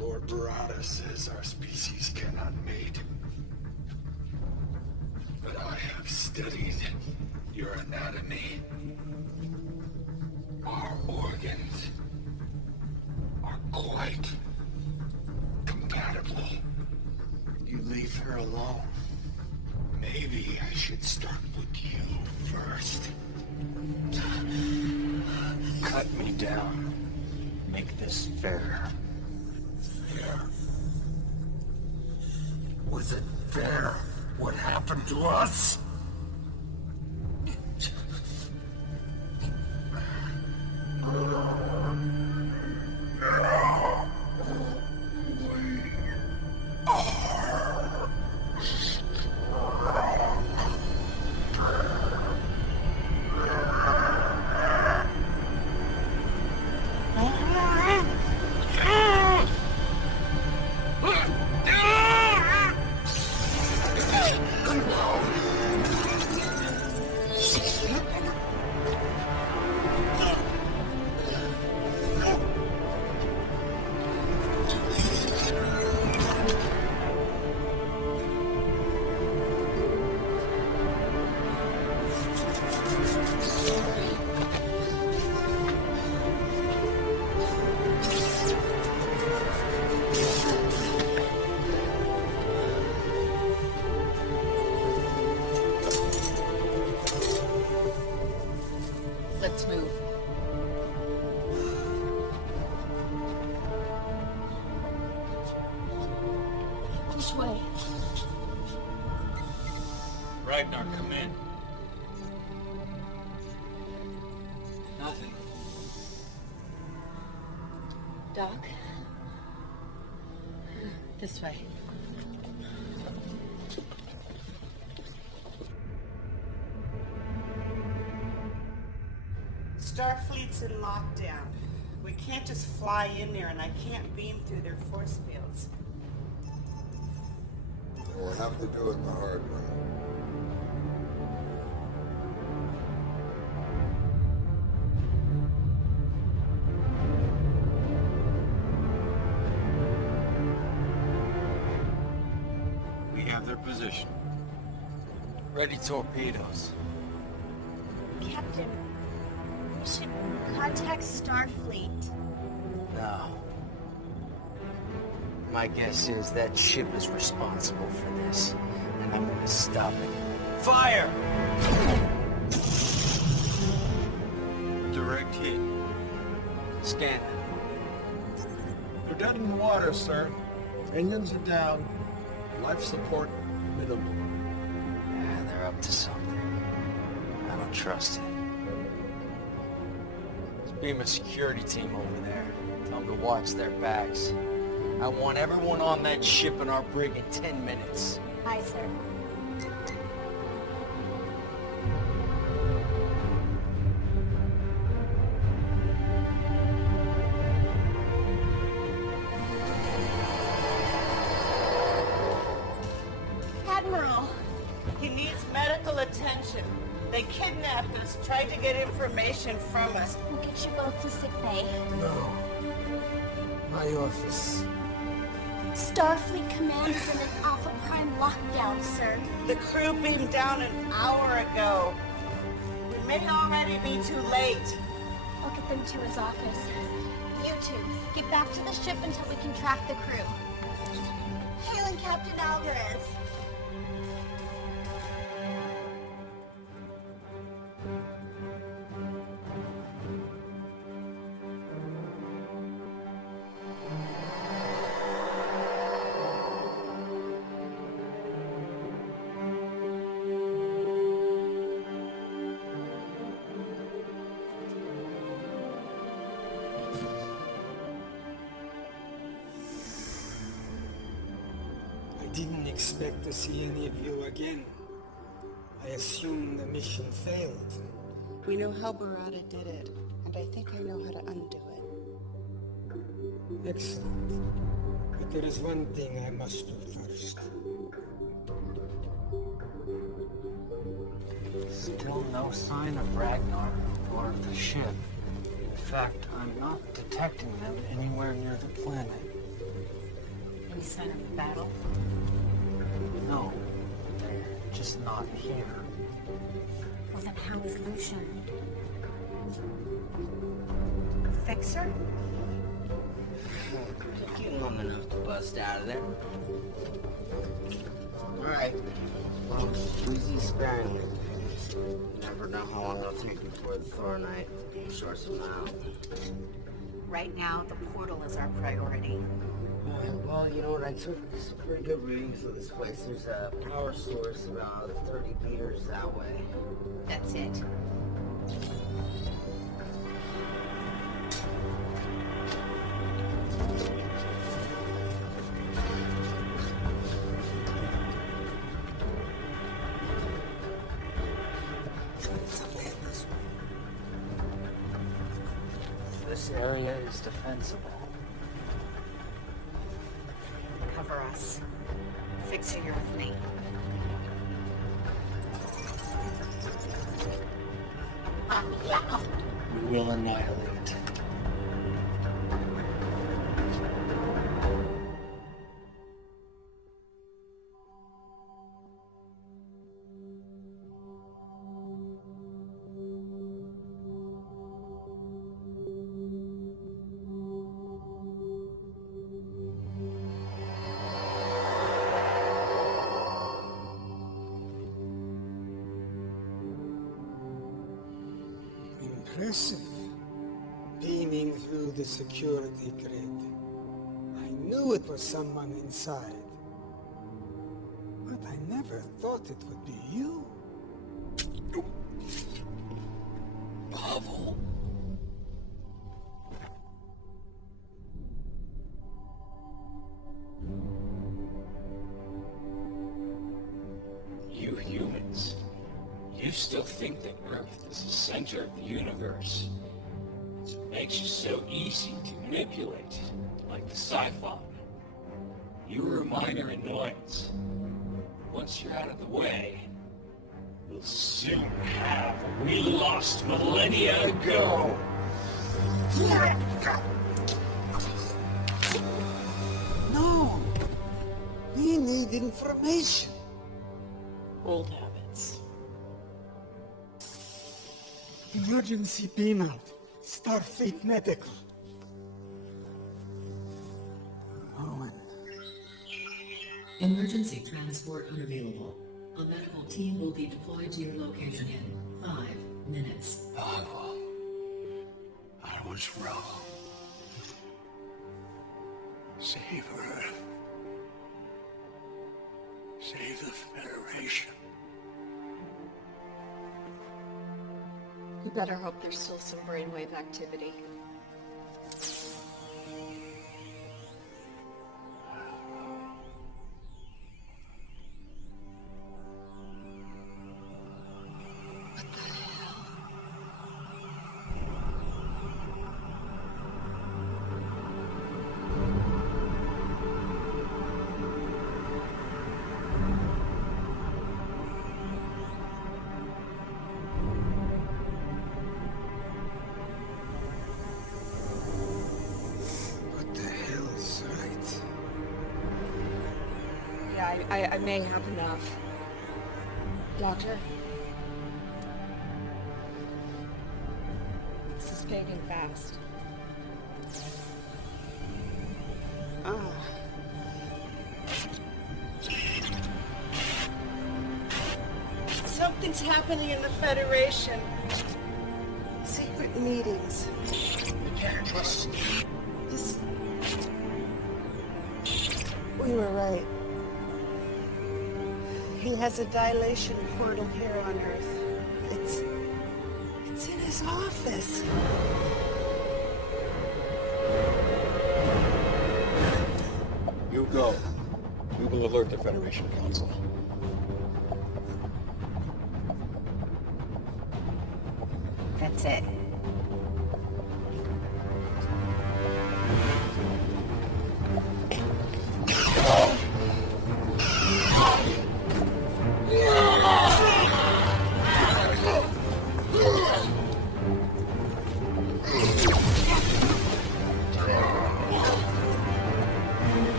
Lord Barada says our species cannot mate. But I have studied your anatomy. Our organs are quite compatible. You leave her alone. Maybe I should start with you first. Cut me down. Make this fair. Fair? Was it fair what happened to us? Let's move. Which way? Ragnar, come in. Nothing. Doc? This way. Starfleet's in lockdown. We can't just fly in there, and I can't beam through their force fields. We'll have to do it the hard way. We have their position. Ready torpedoes. Captain, we should contact Starfleet. No. My guess is that ship is responsible for this, and I'm gonna stop it. Fire! Direct hit. Scan them. They're dead in the water, sir. Engines are down. Life support minimal. Yeah, they're up to something. I don't trust it. Let's beam a security team over there. Tell them to watch their backs. I want everyone on that ship and our brig in 10 minutes. Aye, sir. attention. They kidnapped us, tried to get information from us. We'll get you both to sick bay. No. My office. Starfleet Command is in an Alpha Prime lockdown, sir. The crew beamed down an hour ago. We may already be too late. I'll get them to his office. You two, get back to the ship until we can track the crew. Hailing Captain Alvarez. I didn't expect to see any of you again. I assumed the mission failed. We know how Barada did it, and I think I know how to undo it. Excellent. But there is one thing I must do first. Still no sign of Ragnar or the ship. In fact, I'm not detecting them anywhere near the planet. Any sign of the battle? No, they're just not here. Well, then how is Lucian? Fixer? Took you long enough to bust out of there. Alright. Well, use these sparingly. You never know how long it'll take before the Thoronite shorts them out. Right now, the portal is our priority. Alright, well, you know what? I took some pretty good readings of this place. There's a power source about 30 meters that way. That's it. This area is defensible. Cover us. Fixer, you're with me. We will annihilate. Impressive. Beaming through the security grid. I knew it was someone inside. But I never thought it would be you. Pavel. You humans, you still think that Earth is the center of the universe. It makes you so easy to manipulate, like the Siphon. You were a minor annoyance. Once you're out of the way, we'll soon have what we lost millennia ago. No! We need information. Old habits. Emergency beam out. Starfleet Medical. Owen. Emergency transport unavailable. A medical team will be deployed to your location in 5 minutes. Pavel, I was wrong. Save Earth. Save the Federation. You better hope there's still some brainwave activity. I may have enough. Doctor? This is fading fast. Something's happening in the Federation. Secret meetings. We can't trust him. We were right. He has a dilation portal here on Earth. It's in his office. You go. We will alert the Federation Council. That's it.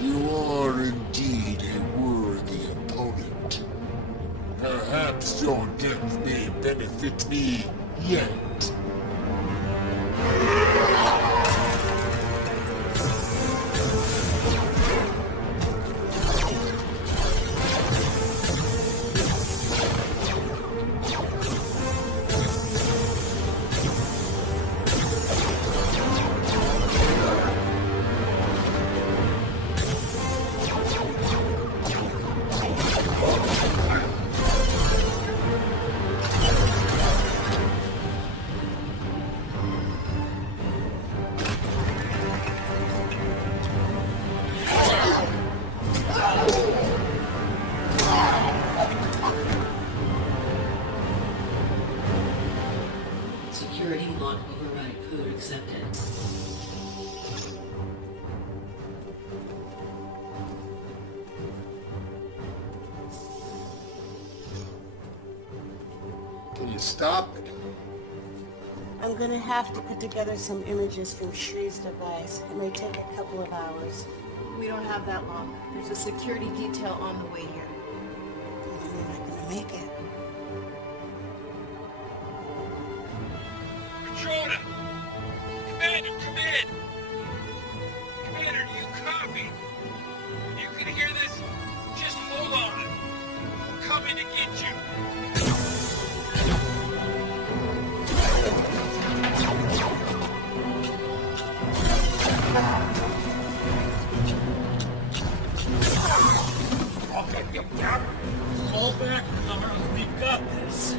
You are indeed a worthy opponent. Perhaps your death may benefit me yet. Security lock override code accepted. Can you stop it? I'm gonna have to put together some images from Shree's device. It may take a couple of hours. We don't have that long. There's a security detail on the way here. We're not gonna make it. Patrona! Commander, come in! Commander, do you copy? You can hear this? Just hold on. We're coming to get you. Okay, get down. Fall back, Carl. We've got this.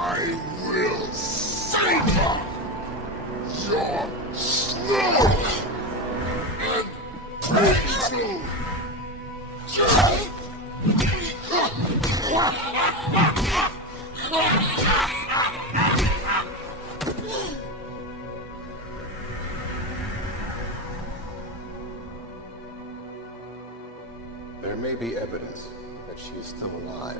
I will savor your slow and painful There may be evidence that she is still alive.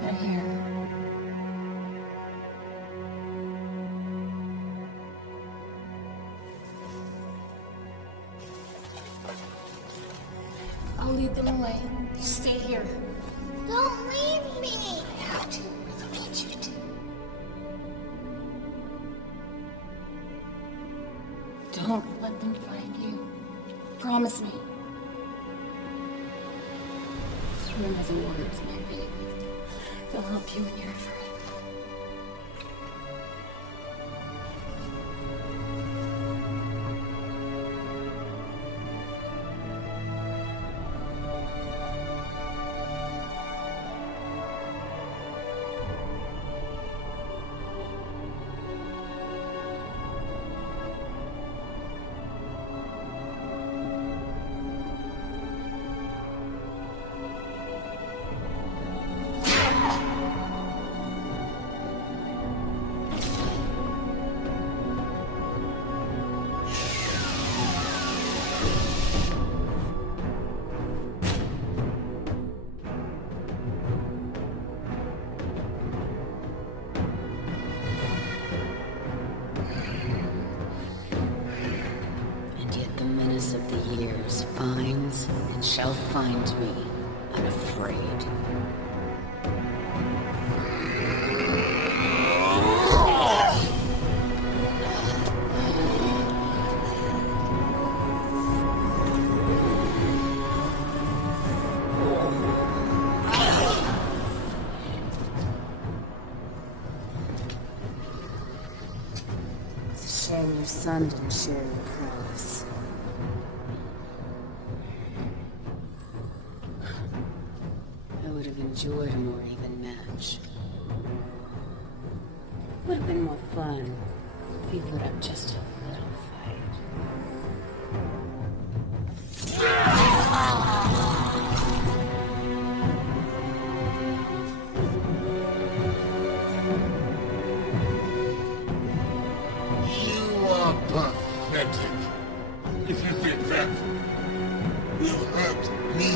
They're here. I'll lead them away. You stay here. Don't leave me! I have to. I need you to. Don't let them find you. Promise me. This room has words, my baby. They'll help you in your effort. Of the years finds and shall find me unafraid. It's a shame your son didn't share your prowess. Enjoyed a more even match. Would have been more fun if you put up just a little fight. You are pathetic. If you think that will hurt me.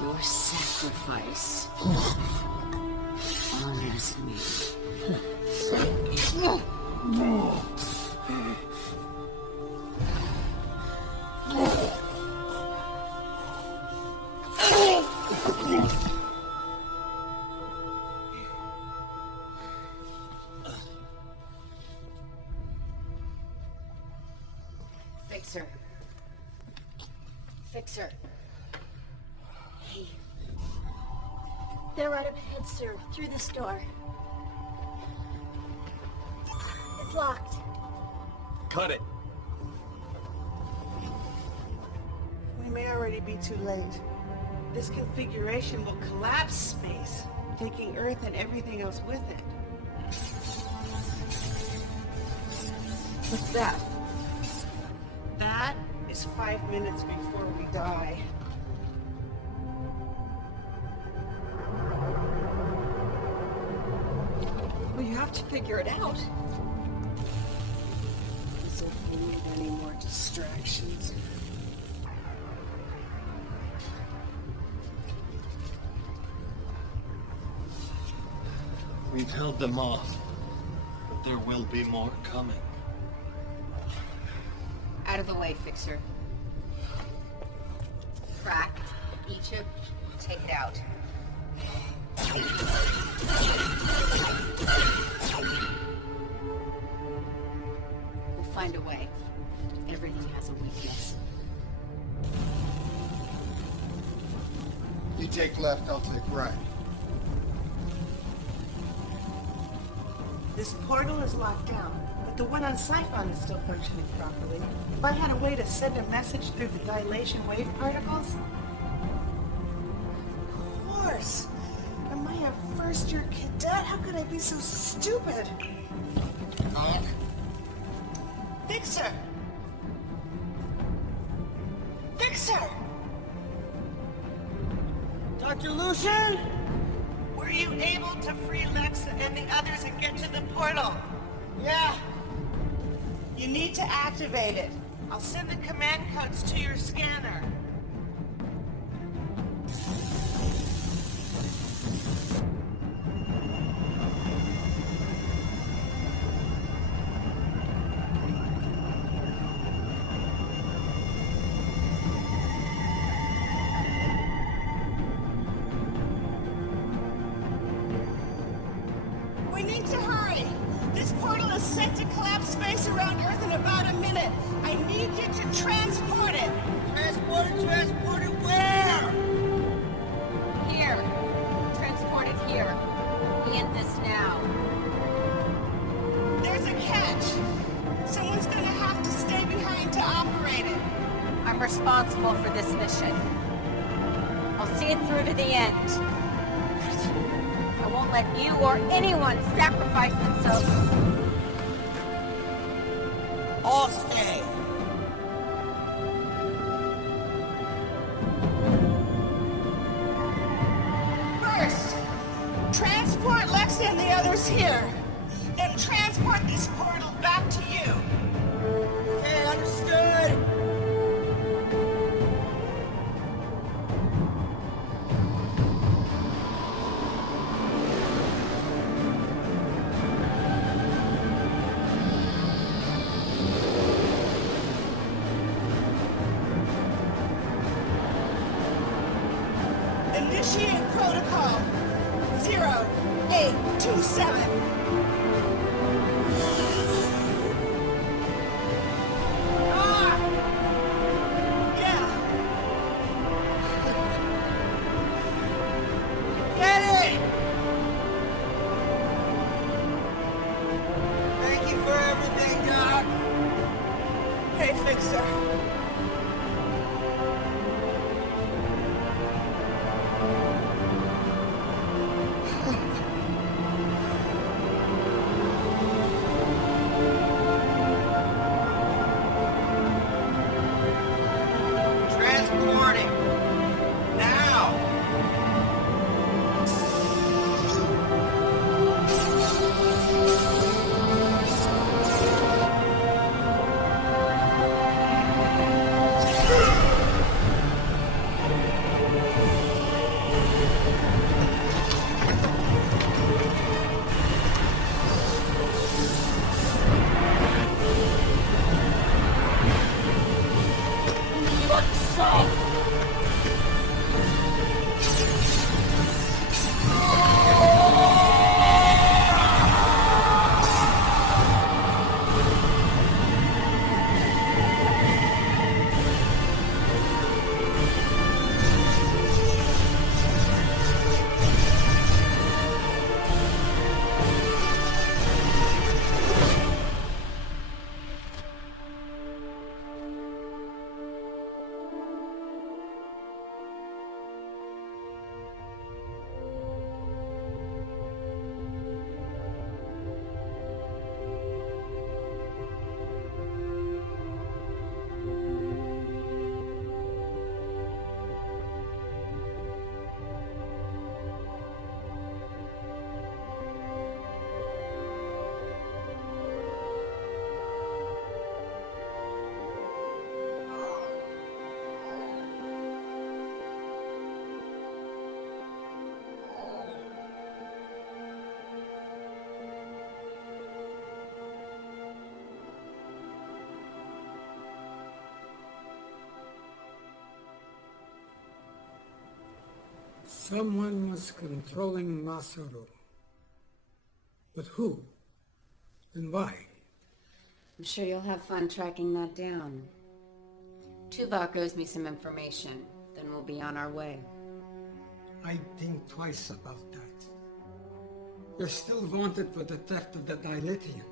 Your sacrifice honors me. Fixer. Fixer. Hey. They're right up ahead, sir. Through this door. It's locked. Cut it. We may already be too late. This configuration will collapse space, taking Earth and everything else with it. What's that? That is 5 minutes before we die. Well, you have to figure it out. As if we need any more distractions. We've held them off, but there will be more coming. Out of the way, Fixer. Crack. Egypt. Take it out. We'll find a way. Everything has a weakness. You take left, I'll take right. This portal is locked down, but the one on Siphon is still functioning properly. If I had a way to send a message through the dilation wave particles... Of course! Am I a first-year cadet? How could I be so stupid? Fixer! Fixer! Dr. Lucian? Were you able to free Lexa and the others and get to the portal? Yeah. You need to activate it. I'll send the command codes to your scanner. I'm responsible for this mission. I'll see it through to the end. I won't let you or anyone sacrifice themselves. All stay. First, transport Lexa and the others here. Then transport this portal back to you. Okay, understood. Initiate protocol 0827. Thank you for everything, Doc. Hey, Fixer. Transporting. Now. Someone was controlling Masaru. But who? And why? I'm sure you'll have fun tracking that down. Tuvok owes me some information, then we'll be on our way. I'd think twice about that. You're still wanted for the theft of the dilithium.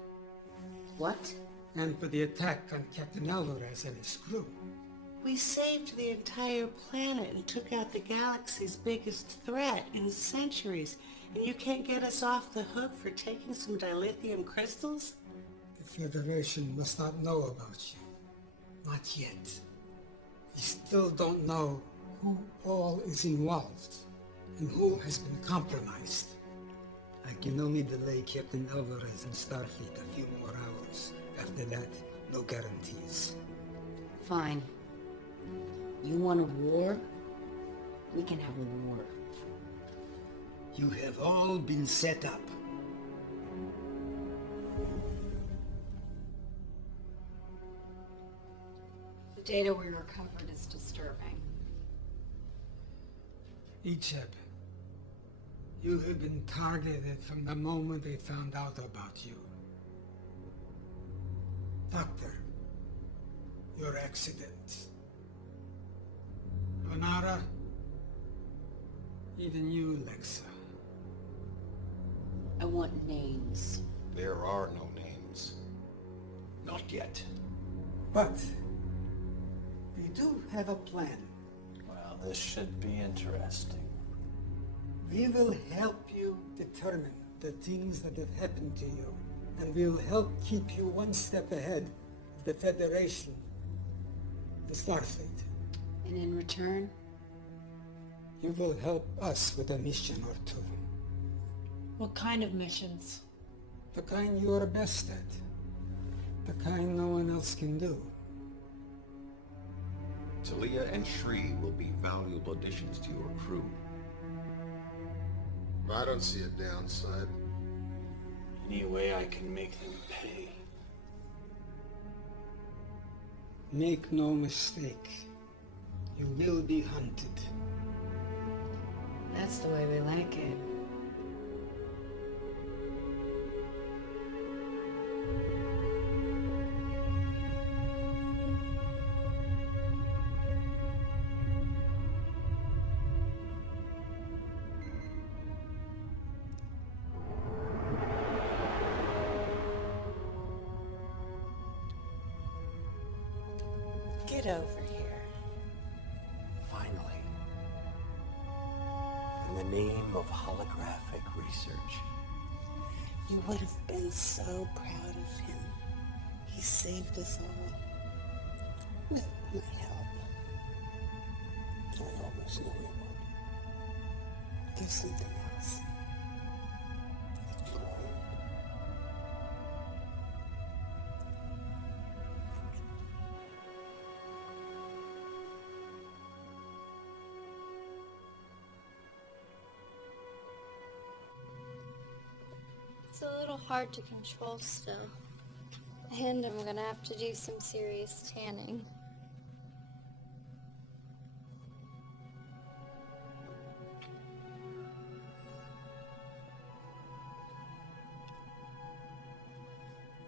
What? And for the attack on Captain Alvarez and his crew. We saved the entire planet and took out the galaxy's biggest threat in centuries. And you can't get us off the hook for taking some dilithium crystals? The Federation must not know about you. Not yet. We still don't know who all is involved and who has been compromised. I can only delay Captain Alvarez and Starfleet a few more hours. After that, no guarantees. Fine. You want a war? We can have a war. You have all been set up. The data we recovered is disturbing. Icheb, you have been targeted from the moment they found out about you. Doctor, your accident. Lunara, even you, Lexa. I want names. There are no names. Not yet. But We do have a plan. Well, this should be interesting. We will help you determine the things that have happened to you, and we'll help keep you one step ahead of the Federation, the Starfleet. And in return? You will help us with a mission or two. What kind of missions? The kind you are best at. The kind no one else can do. Talia and Shri will be valuable additions to your crew. I don't see a downside. Any way I can make them pay. Make no mistake. You will be hunted. That's the way we like it. Get over here. Finally. In the name of holographic research. You would have been so proud of him. He saved us all. With my help. I almost knew he would. There's something else. It's a little hard to control still. And I'm gonna have to do some serious tanning.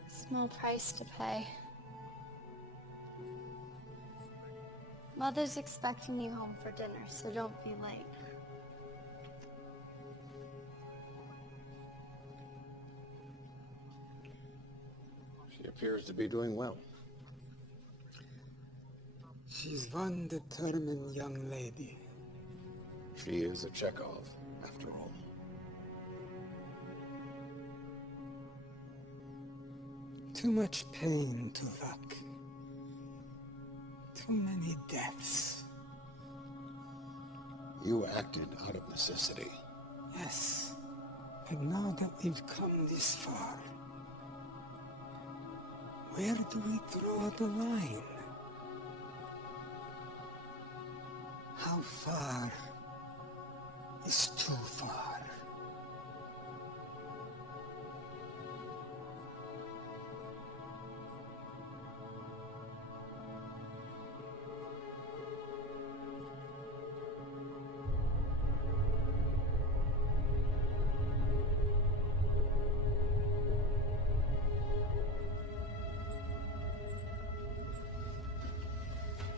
Small price to pay. Mother's expecting you home for dinner, so don't be late. She appears to be doing well. She's one determined young lady. She is a Chekhov, after all. Too much pain, Tuvok. Too many deaths. You acted out of necessity. Yes, but now that we've come this far, where do we draw the line? How far is too far?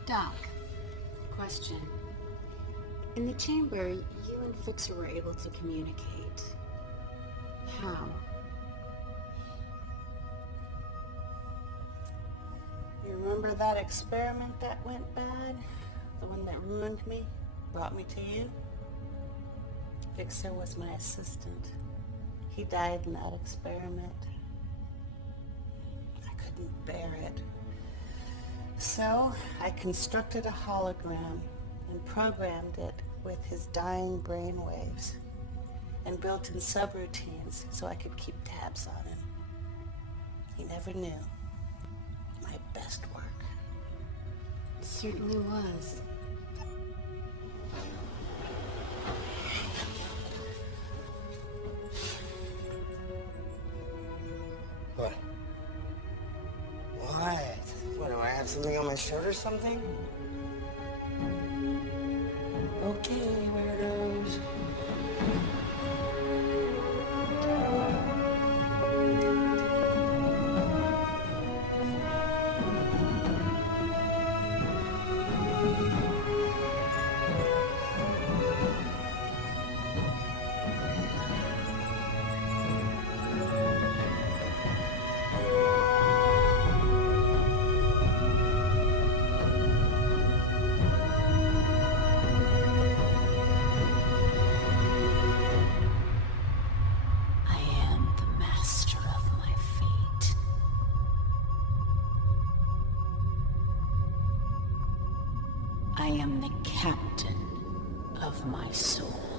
Doc, question. In the chamber, you and Fixer were able to communicate. How? You remember that experiment that went bad? The one that ruined me? Brought me to you? Fixer was my assistant. He died in that experiment. I couldn't bear it. So, I constructed a hologram and programmed it with his dying brainwaves and built in subroutines so I could keep tabs on him. He never knew. My best work. It certainly was. What? What, do I have something on my shirt or something? Okay, weirdos. I am the captain of my soul.